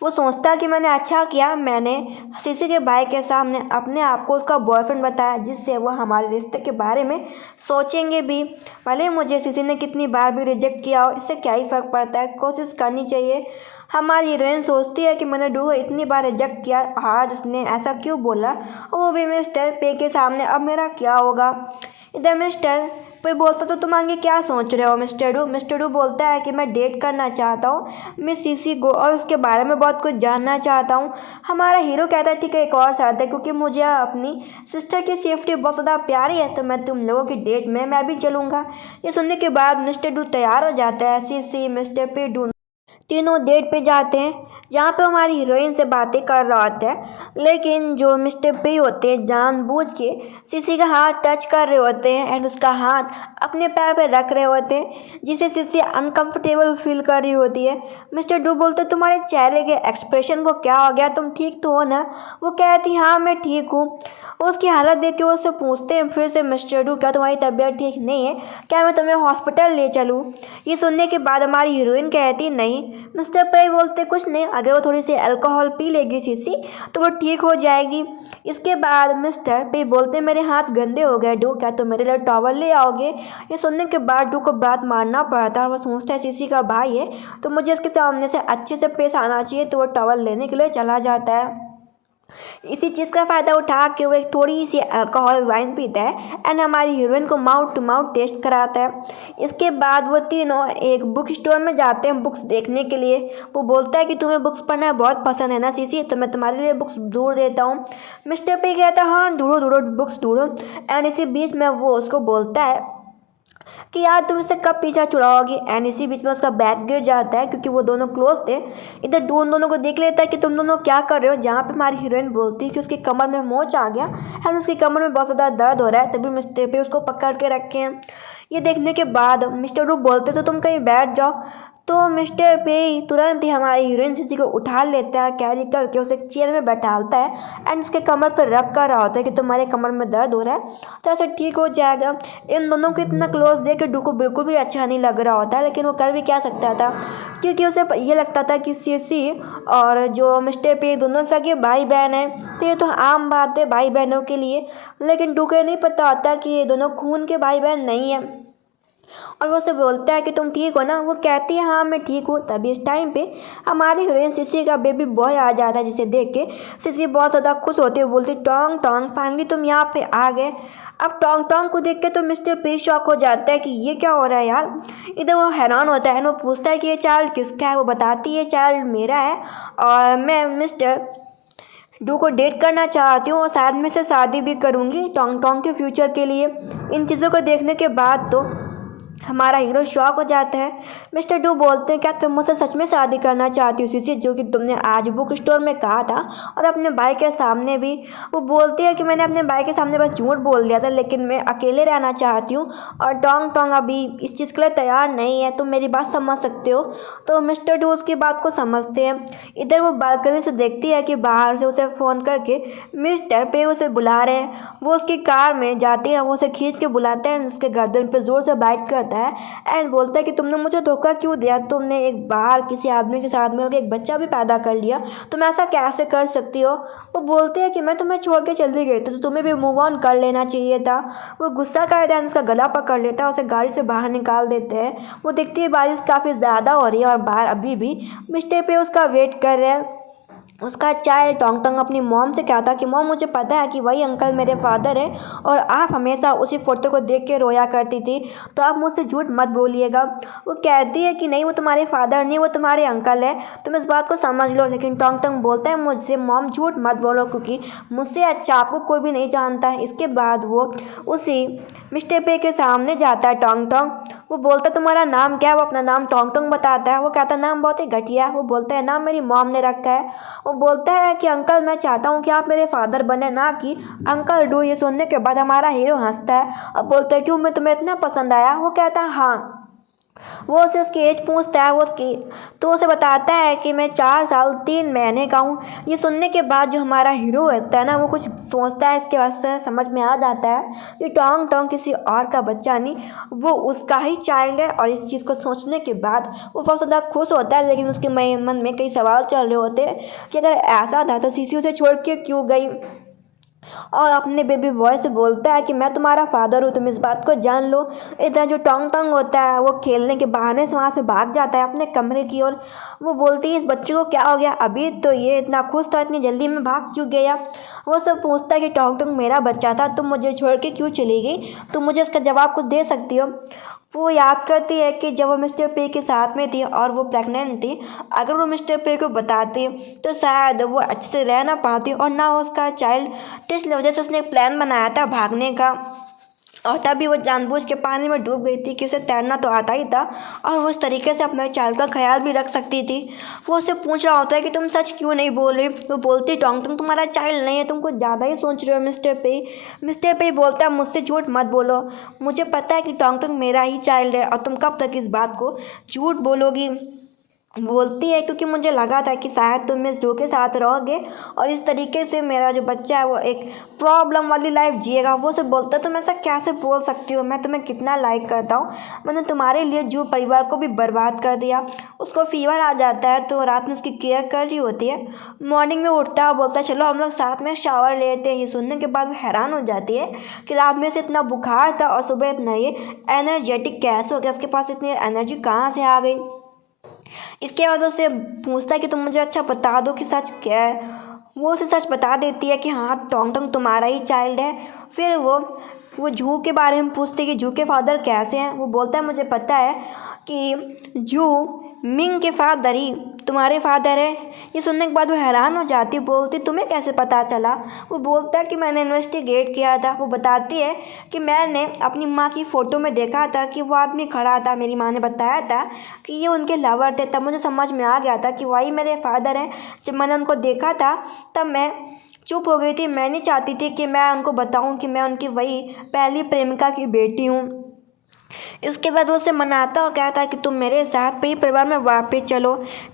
वो सोचता है कि मैंने अच्छा किया, मैंने सीसी के भाई के सामने अपने आप को उसका बॉयफ्रेंड बताया, जिससे वो हमारे रिश्ते के बारे में सोचेंगे भी। भले मुझे सीसी ने कितनी बार भी रिजेक्ट किया हो, इससे क्या ही फ़र्क पड़ता है, कोशिश करनी चाहिए। हमारी हीरोइन सोचती है कि मैंने डू इतनी बार रिजेक्ट किया, आज उसने ऐसा क्यों बोला, और वो भी मिस्टर पे के सामने, अब मेरा क्या होगा। इधर मिस्टर पे बोलता तो तुम आगे क्या सोच रहे हो मिस्टर डू। मिस्टर डू बोलता है कि मैं डेट करना चाहता हूँ मिस सीसी को और उसके बारे में बहुत कुछ जानना चाहता हूँ। हमारा हीरो कहता है ठीक है, एक और शर्त है, क्योंकि मुझे अपनी सिस्टर की सेफ्टी बहुत ज़्यादा प्यारी है, तो मैं तुम लोगों की डेट में मैं भी चलूँगा। ये सुनने के बाद मिस्टर डू तैयार हो जाता है। सीसी मिस्टर पे डू तीनों डेट पे जाते हैं, जहाँ पे हमारी हीरोइन से बातें कर रहा होता है। लेकिन जो मिस्टर पे होते हैं जानबूझ के सीसी का हाथ टच कर रहे होते हैं एंड उसका हाथ अपने पैर पे रख रहे होते हैं, जिससे सीसी अनकंफर्टेबल फील कर रही होती है। मिस्टर डू बोलते तुम्हारे चेहरे के एक्सप्रेशन को क्या हो गया, तुम ठीक तो हो ना। वो कहती हाँ मैं ठीक हूँ। उसकी हालत देख के वो उससे पूछते हैं फिर से मिस्टर डू क्या तुम्हारी तबीयत ठीक नहीं है, क्या मैं तुम्हें हॉस्पिटल ले चलूँ। ये सुनने के बाद हमारी हीरोइन कहती नहीं। मिस्टर पे बोलते कुछ नहीं, अगर वो थोड़ी सी अल्कोहल पी लेगी सीसी तो वो ठीक हो जाएगी। इसके बाद मिस्टर पे बोलते मेरे हाथ गंदे हो गए डू, क्या तुम मेरे लिए टॉवल ले आओगे। ये सुनने के बाद डू को बात मानना पड़ता है और वो सोचता है सीसी का भाई है तो मुझे इसके सामने से अच्छे से पेश आना चाहिए, तो वो टॉवल लेने के लिए चला जाता है। इसी चीज़ का फ़ायदा उठा के वो एक थोड़ी सी अल्कोहल वाइन पीता है एंड हमारी हीरोइन को माउथ टू माउथ टेस्ट कराता है। इसके बाद वो तीनों एक बुक स्टोर में जाते हैं बुक्स देखने के लिए। वो बोलता है कि तुम्हें बुक्स पढ़ना बहुत पसंद है ना सीसी, तो मैं तुम्हारे लिए बुक्स ढूंढ देता हूँ। मिस्टर पे कहता है हाँ ढूंढो ढूंढो बुक्स ढूंढो। एंड इसी बीच में वो उसको बोलता है कि यार तुम इससे कब पीछा छुड़ाओगी। एंड इसी बीच में उसका बैग गिर जाता है क्योंकि वो दोनों क्लोज थे। इधर डू उन दोनों को देख लेता है कि तुम दोनों क्या कर रहे हो। जहाँ पे हमारी हीरोइन बोलती है कि उसकी कमर में मोच आ गया एंड उसकी कमर में बहुत ज़्यादा दर्द हो रहा है, तभी मिस्टर पे उसको पकड़ के रखे हैं। ये देखने के बाद मिस्टर डू बोलते तो तुम कहीं बैठ जाओ। तो मिस्टर पे तुरंत ही हमारी हीरोइन सीसी को उठा लेता है, कैरी करके उसे एक चेयर में बैठालता है एंड उसके कमर पर रख कर रहा होता है कि तुम्हारे कमर में दर्द हो रहा है तो ऐसे ठीक हो जाएगा। इन दोनों को इतना क्लोज देख के डू को बिल्कुल भी अच्छा नहीं लग रहा होता है, लेकिन वो कर भी क्या सकता था, क्योंकि उसे ये लगता था कि सीसी और जो मिस्टर पे दोनों सगे भाई बहन हैं, तो ये तो आम बात है भाई बहनों के लिए। लेकिन डू को नहीं पता होता कि ये दोनों खून के भाई बहन नहीं है। और वो उसे बोलता है कि तुम ठीक हो ना। वो कहती है हाँ मैं ठीक हूँ। तभी इस टाइम पे हमारी हीरोइन सिसी का बेबी बॉय आ जाता है, जिसे देख के सिसी बहुत ज़्यादा खुश होती है, बोलती टोंग टोंग फाइनली तुम यहाँ पे आ गए। अब टोंग टोंग को देख के तो मिस्टर पे शॉक हो जाता है कि ये क्या हो रहा है यार। इधर वो हैरान होता है, वो पूछता है कि ये चाइल्ड किसका है। वो बताती है चाइल्ड मेरा है और मैं मिस्टर डू को डेट करना चाहती हूँ और शायद में से शादी भी करूँगी टोंग टोंग के फ्यूचर के लिए। इन चीज़ों को देखने के बाद तो हमारा हीरो शॉक हो जाता है। मिस्टर डू बोलते हैं क्या तुम मुझसे सच में शादी करना चाहती हो सीसी, जो कि तुमने आज बुक स्टोर में कहा था और अपने भाई के सामने भी। वो बोलती है कि मैंने अपने भाई के सामने बस झूठ बोल दिया था, लेकिन मैं अकेले रहना चाहती हूँ और टोंग टोंग अभी इस चीज़ के लिए तैयार नहीं है, तुम मेरी बात समझ सकते हो। तो मिस्टर डू उसकी बात को समझते हैं। इधर वो बालकनी से देखती है कि बाहर से उसे फ़ोन करके मिस्टर पे उसे बुला रहे हैं। वो उसकी कार में जाती है, वो उसे खींच के बुलाते हैं, उसके गर्दन पे ज़ोर से बाइट करता है एंड बोलता है कि तुमने मुझे धोखा क्यों दिया, तुमने एक बाहर किसी आदमी के साथ मिलकर एक बच्चा भी पैदा कर लिया, तुम ऐसा कैसे कर सकती हो। वो बोलते हैं कि मैं तुम्हें छोड़ के चली गई तो तुम्हें भी मूव ऑन कर लेना चाहिए था। वो गुस्सा कर देता है, उसका गला पकड़ लेता है, उसे गाड़ी से बाहर निकाल देते हैं। वो देखती है बारिश काफ़ी ज़्यादा हो रही है और बाहर अभी भी मिस्टर पे उसका वेट कर रहे हैं। उसका चाइल्ड टोंग टोंग अपनी मॉम से कहता कि मॉम मुझे पता है कि वही अंकल मेरे फादर है और आप हमेशा उसी फ़ोटो को देख के रोया करती थी, तो आप मुझसे झूठ मत बोलिएगा। वो कहती है कि नहीं वो तुम्हारे फादर नहीं, वो तुम्हारे अंकल है, तुम इस बात को समझ लो। लेकिन टोंग टोंग बोलता है मुझसे मॉम झूठ मत बोलो, क्योंकि मुझसे अच्छा आपको कोई भी नहीं जानता है। इसके बाद वो उसी मिस्टर पे के सामने जाता है टोंग टोंग। वो बोलता तुम्हारा नाम क्या है। वो अपना नाम टोंग टोंग बताता है। वो कहता नाम बहुत ही घटिया है। वो बोलता है नाम मेरी मॉम ने रखा है। वो बोलता है कि अंकल मैं चाहता हूँ कि आप मेरे फादर बने, ना कि अंकल डू। ये सुनने के बाद हमारा हीरो हंसता है और बोलता है क्यों, मैं तुम्हें इतना पसंद आया। वो कहता है हाँ। वो उसे उसकी एज पूछता है, वो उसकी तो उसे बताता है कि मैं 4 साल 3 महीने का हूँ। ये सुनने के बाद जो हमारा हीरो होता है ना, वो कुछ सोचता है, इसके बाद से समझ में आ जाता है कि टोंग टोंग किसी और का बच्चा नहीं, वो उसका ही चाइल्ड है। और इस चीज़ को सोचने के बाद वो बहुत ज़्यादा खुश होता है, लेकिन उसके मन में कई सवाल चल रहे होते हैं कि अगर ऐसा था तो सीसी उसे छोड़ के क्यों गई। और अपने बेबी बॉय से बोलता है कि मैं तुम्हारा फादर हूँ, तुम इस बात को जान लो। इधर जो टोंग टोंग होता है वो खेलने के बहाने से वहाँ से भाग जाता है अपने कमरे की ओर। वो बोलती है इस बच्चे को क्या हो गया, अभी तो ये इतना खुश था, इतनी जल्दी में भाग क्यों गया। वो सब पूछता है कि टोंग टोंग मेरा बच्चा था, तुम मुझे छोड़ के क्यों चली गई, तुम मुझे इसका जवाब कुछ दे सकती हो। वो याद करती है कि जब वो मिस्टर पे के साथ में थी और वो प्रेग्नेंट थी, अगर वो मिस्टर पे को बताती तो शायद वो अच्छे से रह ना पाती और ना उसका चाइल्ड। तो इस वजह से उसने एक प्लान बनाया था भागने का, और तभी वो जानबूझ के पानी में डूब गई थी कि उसे तैरना तो आता ही था और वो इस तरीके से अपने चाइल्ड का ख्याल भी रख सकती थी। वो उससे पूछ रहा होता है कि तुम सच क्यों नहीं बोल रही। वो बोलती टोंग तुम तुम्हारा चाइल्ड नहीं है, तुम कुछ ज़्यादा ही सोच रहे हो मिस्टर पे। मिस्टर पे बोलता है मुझसे झूठ मत बोलो, मुझे पता है कि टोंग टोंग मेरा ही चाइल्ड है और तुम कब तक इस बात को झूठ बोलोगी। बोलती है क्योंकि मुझे लगा था कि शायद तुम इस जो के साथ रहोगे और इस तरीके से मेरा जो बच्चा है वो एक प्रॉब्लम वाली लाइफ जिएगा। वो से बोलता है तुम ऐसा कैसे बोल सकती हो, मैं तुम्हें कितना लाइक करता हूँ, मैंने तुम्हारे लिए जो परिवार को भी बर्बाद कर दिया। उसको फीवर आ जाता है तो रात में उसकी केयर कर रही होती है। मॉर्निंग में उठता है, बोलता है चलो हम लोग साथ में शावर लेते हैं। ये सुनने के बाद वो हैरान हो जाती है कि रात में से इतना बुखार था और सुबह इतना ये एनर्जेटिक कैसे हो गया, उसके पास इतनी एनर्जी कहाँ से आ गई। इसके बाद उससे पूछता है कि तुम मुझे अच्छा बता दो कि सच क्या है। वो उसे सच बता देती है कि हाँ टोंग टोंग तुम्हारा ही चाइल्ड है। फिर वो जू के बारे में पूछते हैं कि जू के फादर कैसे हैं। वो बोलता है मुझे पता है कि जू मिंग के फादर ही तुम्हारे फादर है। ये सुनने के बाद वो हैरान हो जाती, बोलती तुम्हें कैसे पता चला। वो बोलता है कि मैंने इन्वेस्टिगेट किया था। वो बताती है कि मैंने अपनी माँ की फ़ोटो में देखा था कि वो आदमी खड़ा था, मेरी माँ ने बताया था कि ये उनके लवर थे, तब मुझे समझ में आ गया था कि वही मेरे फादर हैं। जब मैंने उनको देखा था तब मैं चुप हो गई थी, मैं नहीं चाहती थी कि मैं उनको बताऊं कि मैं उनकी वही पहली प्रेमिका की बेटी हूँ। इसके बाद वो उसे मनाता और कहता है कि तुम मेरे साथ पे परिवार में वापस चलो।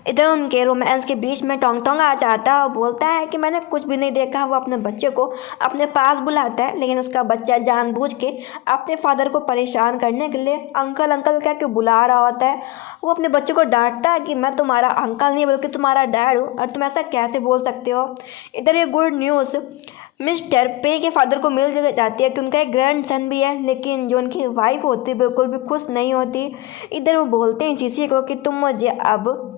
इधर उनके रोमांस के बीच में टोंग टोंग आ जाता है और बोलता है कि मैंने कुछ भी नहीं देखा। वो अपने बच्चे को अपने पास बुलाता है, लेकिन उसका बच्चा जानबूझ के अपने फादर को परेशान करने के लिए अंकल अंकल कह के बुला रहा होता है। वो अपने बच्चे को डांटता है कि मैं तुम्हारा अंकल नहीं बल्कि तुम्हारा डैड हूँ और तुम ऐसा कैसे बोल सकते हो। इधर ये गुड न्यूज़ मिस्टर पे के फादर को मिल जाती है कि उनका एक ग्रैंड सन भी है, लेकिन जो उनकी वाइफ होती है बिल्कुल भी खुश नहीं होती। इधर वो बोलते हैं सीसी को कि तुम मुझे अब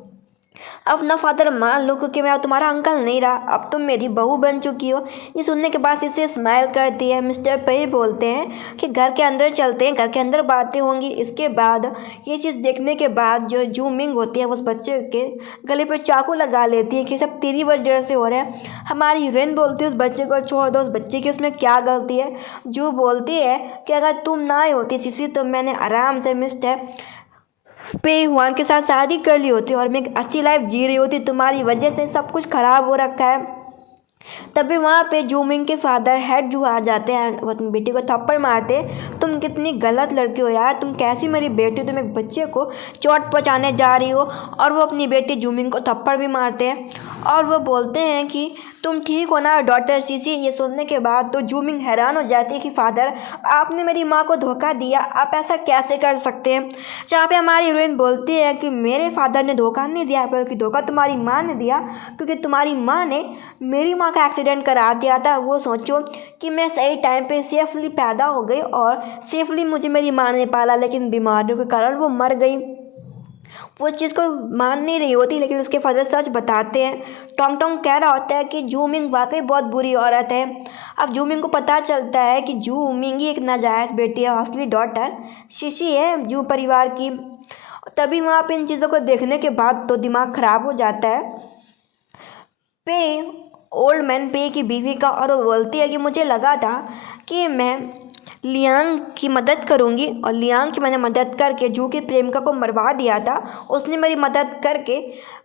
अपना फादर मान लो, क्योंकि मैं तुम्हारा अंकल नहीं रहा, अब तुम मेरी बहू बन चुकी हो। ये सुनने के बाद इसे स्माइल करती है। मिस्टर पे बोलते हैं कि घर के अंदर चलते हैं, घर के अंदर बातें होंगी। इसके बाद ये चीज़ देखने के बाद जो जू मिंग होती है उस बच्चे के गले पे चाकू लगा लेती है कि सब तेरी वजह से हो रहा है। हमारी हीरोइन बोलती है उस बच्चे को छोड़ दो, उस बच्चे की उसमें क्या गलती है। जू बोलती है कि अगर तुम ना ही होती सीसी तो मैंने आराम से मिस्टर पे हुआन के साथ शादी कर ली होती और मैं एक अच्छी लाइफ जी रही होती। तुम्हारी वजह से सब कुछ खराब हो रखा है। तभी वहाँ पे जूमिंग के फादर हेड जू आ जाते हैं, वो अपनी बेटी को थप्पड़ मारते। तुम कितनी गलत लड़की हो यार, तुम कैसी मेरी बेटी, तुम एक बच्चे को चोट पहुँचाने जा रही हो। और वो अपनी बेटी जूमिंग को थप्पड़ भी मारते हैं और वो बोलते हैं कि तुम ठीक हो ना डॉटर सीसी। ये सुनने के बाद तो जूमिंग हैरान हो जाती है कि फादर आपने मेरी माँ को धोखा दिया, आप ऐसा कैसे कर सकते हैं। जहाँ पे हमारी हीरोइन बोलती है कि मेरे फादर ने धोखा नहीं दिया बल्कि धोखा तुम्हारी माँ ने दिया, क्योंकि तुम्हारी माँ ने मेरी माँ का एक्सीडेंट करा दिया था। वो सोचो कि मैं सही टाइम पे सेफली पैदा हो गई और सेफली मुझे मेरी माँ ने पाला, लेकिन बीमारियों के कारण वो मर गई। वो इस चीज़ को मान नहीं रही होती, लेकिन उसके फादर सच बताते हैं। टोंग टोंग कह रहा होता है कि जूमिंग वाकई बहुत बुरी औरत है। अब जूमिंग को पता चलता है कि जूमिंग ही एक नाजायज़ बेटी है, असली डॉटर शीशी है जू परिवार की। तभी वहाँ पे इन चीज़ों को देखने के बाद तो दिमाग ख़राब हो जाता है पे ओल्ड मैन पे की बीवी का, और वो बोलती है कि मुझे लगा था कि मैं लियांग की मदद करूंगी और लियांग की मैंने मदद करके जू की प्रेमिका को मरवा दिया था। उसने मेरी मदद करके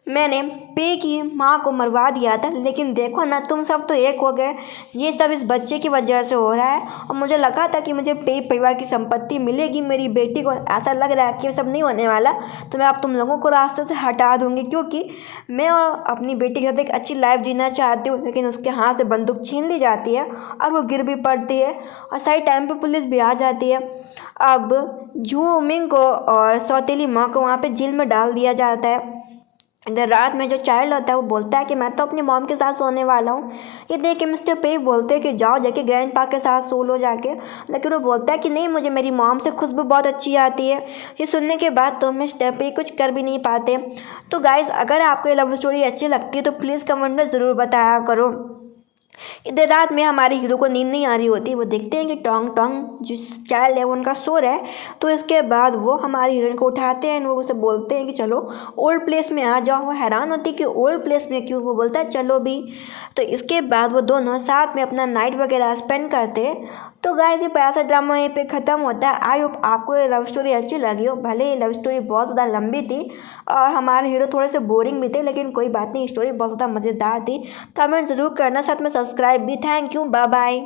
मैंने पे की माँ को मरवा दिया था, लेकिन देखो ना तुम सब तो एक हो गए। ये सब इस बच्चे की वजह से हो रहा है और मुझे लगा था कि मुझे पे परिवार की संपत्ति मिलेगी मेरी बेटी को। ऐसा लग रहा है कि ये सब नहीं होने वाला, तो मैं अब तुम लोगों को रास्ते से हटा दूंगी, क्योंकि मैं अपनी बेटी के साथ एक अच्छी लाइफ जीना चाहती हूँ। लेकिन उसके हाथ से बंदूक छीन ली जाती है और वो गिर भी पड़ती है और सही टाइम पे पुलिस भी आ जाती है। अब जू मिंग को और सौतेली माँ को वहाँ पे जेल में डाल दिया जाता है। इधर रात में जो चाइल्ड होता है वो बोलता है कि मैं तो अपनी मॉम के साथ सोने वाला हूँ। ये देख के मिस्टर पे बोलते हैं कि जाओ जाके ग्रैंड पा के साथ सो लो जाके, लेकिन वो बोलता है कि नहीं, मुझे मेरी मॉम से खुशबू बहुत अच्छी आती है। ये सुनने के बाद तो मिस्टर पे कुछ कर भी नहीं पाते। तो गाइज़, अगर आपको ये लव स्टोरी अच्छी लगती है तो प्लीज़ कमेंट में ज़रूर बताया करो। इधर रात में हमारे हीरो को नींद नहीं आ रही होती। वो देखते हैं कि टोंग टोंग जिस चाइल्ड है वो उनका सो रहा है। तो इसके बाद वो हमारी हीरोइन को उठाते हैं। वो उसे बोलते हैं कि चलो ओल्ड प्लेस में आ जाओ। वो हैरान होती है कि ओल्ड प्लेस में क्यों। वो बोलता है चलो भी। तो इसके बाद वो दोनों साथ में अपना नाइट वगैरह स्पेंड करते हैं। तो गाइस, ये प्यारा सा ड्रामा यहीं पे ख़त्म होता है। आई होप आपको ये लव स्टोरी अच्छी लगी हो। भले ये लव स्टोरी बहुत ज़्यादा लंबी थी और हमारे हीरो थोड़े से बोरिंग भी थे, लेकिन कोई बात नहीं, स्टोरी बहुत ज़्यादा मज़ेदार थी। कमेंट ज़रूर करना, साथ में सब्सक्राइब भी। Thank you, bye bye.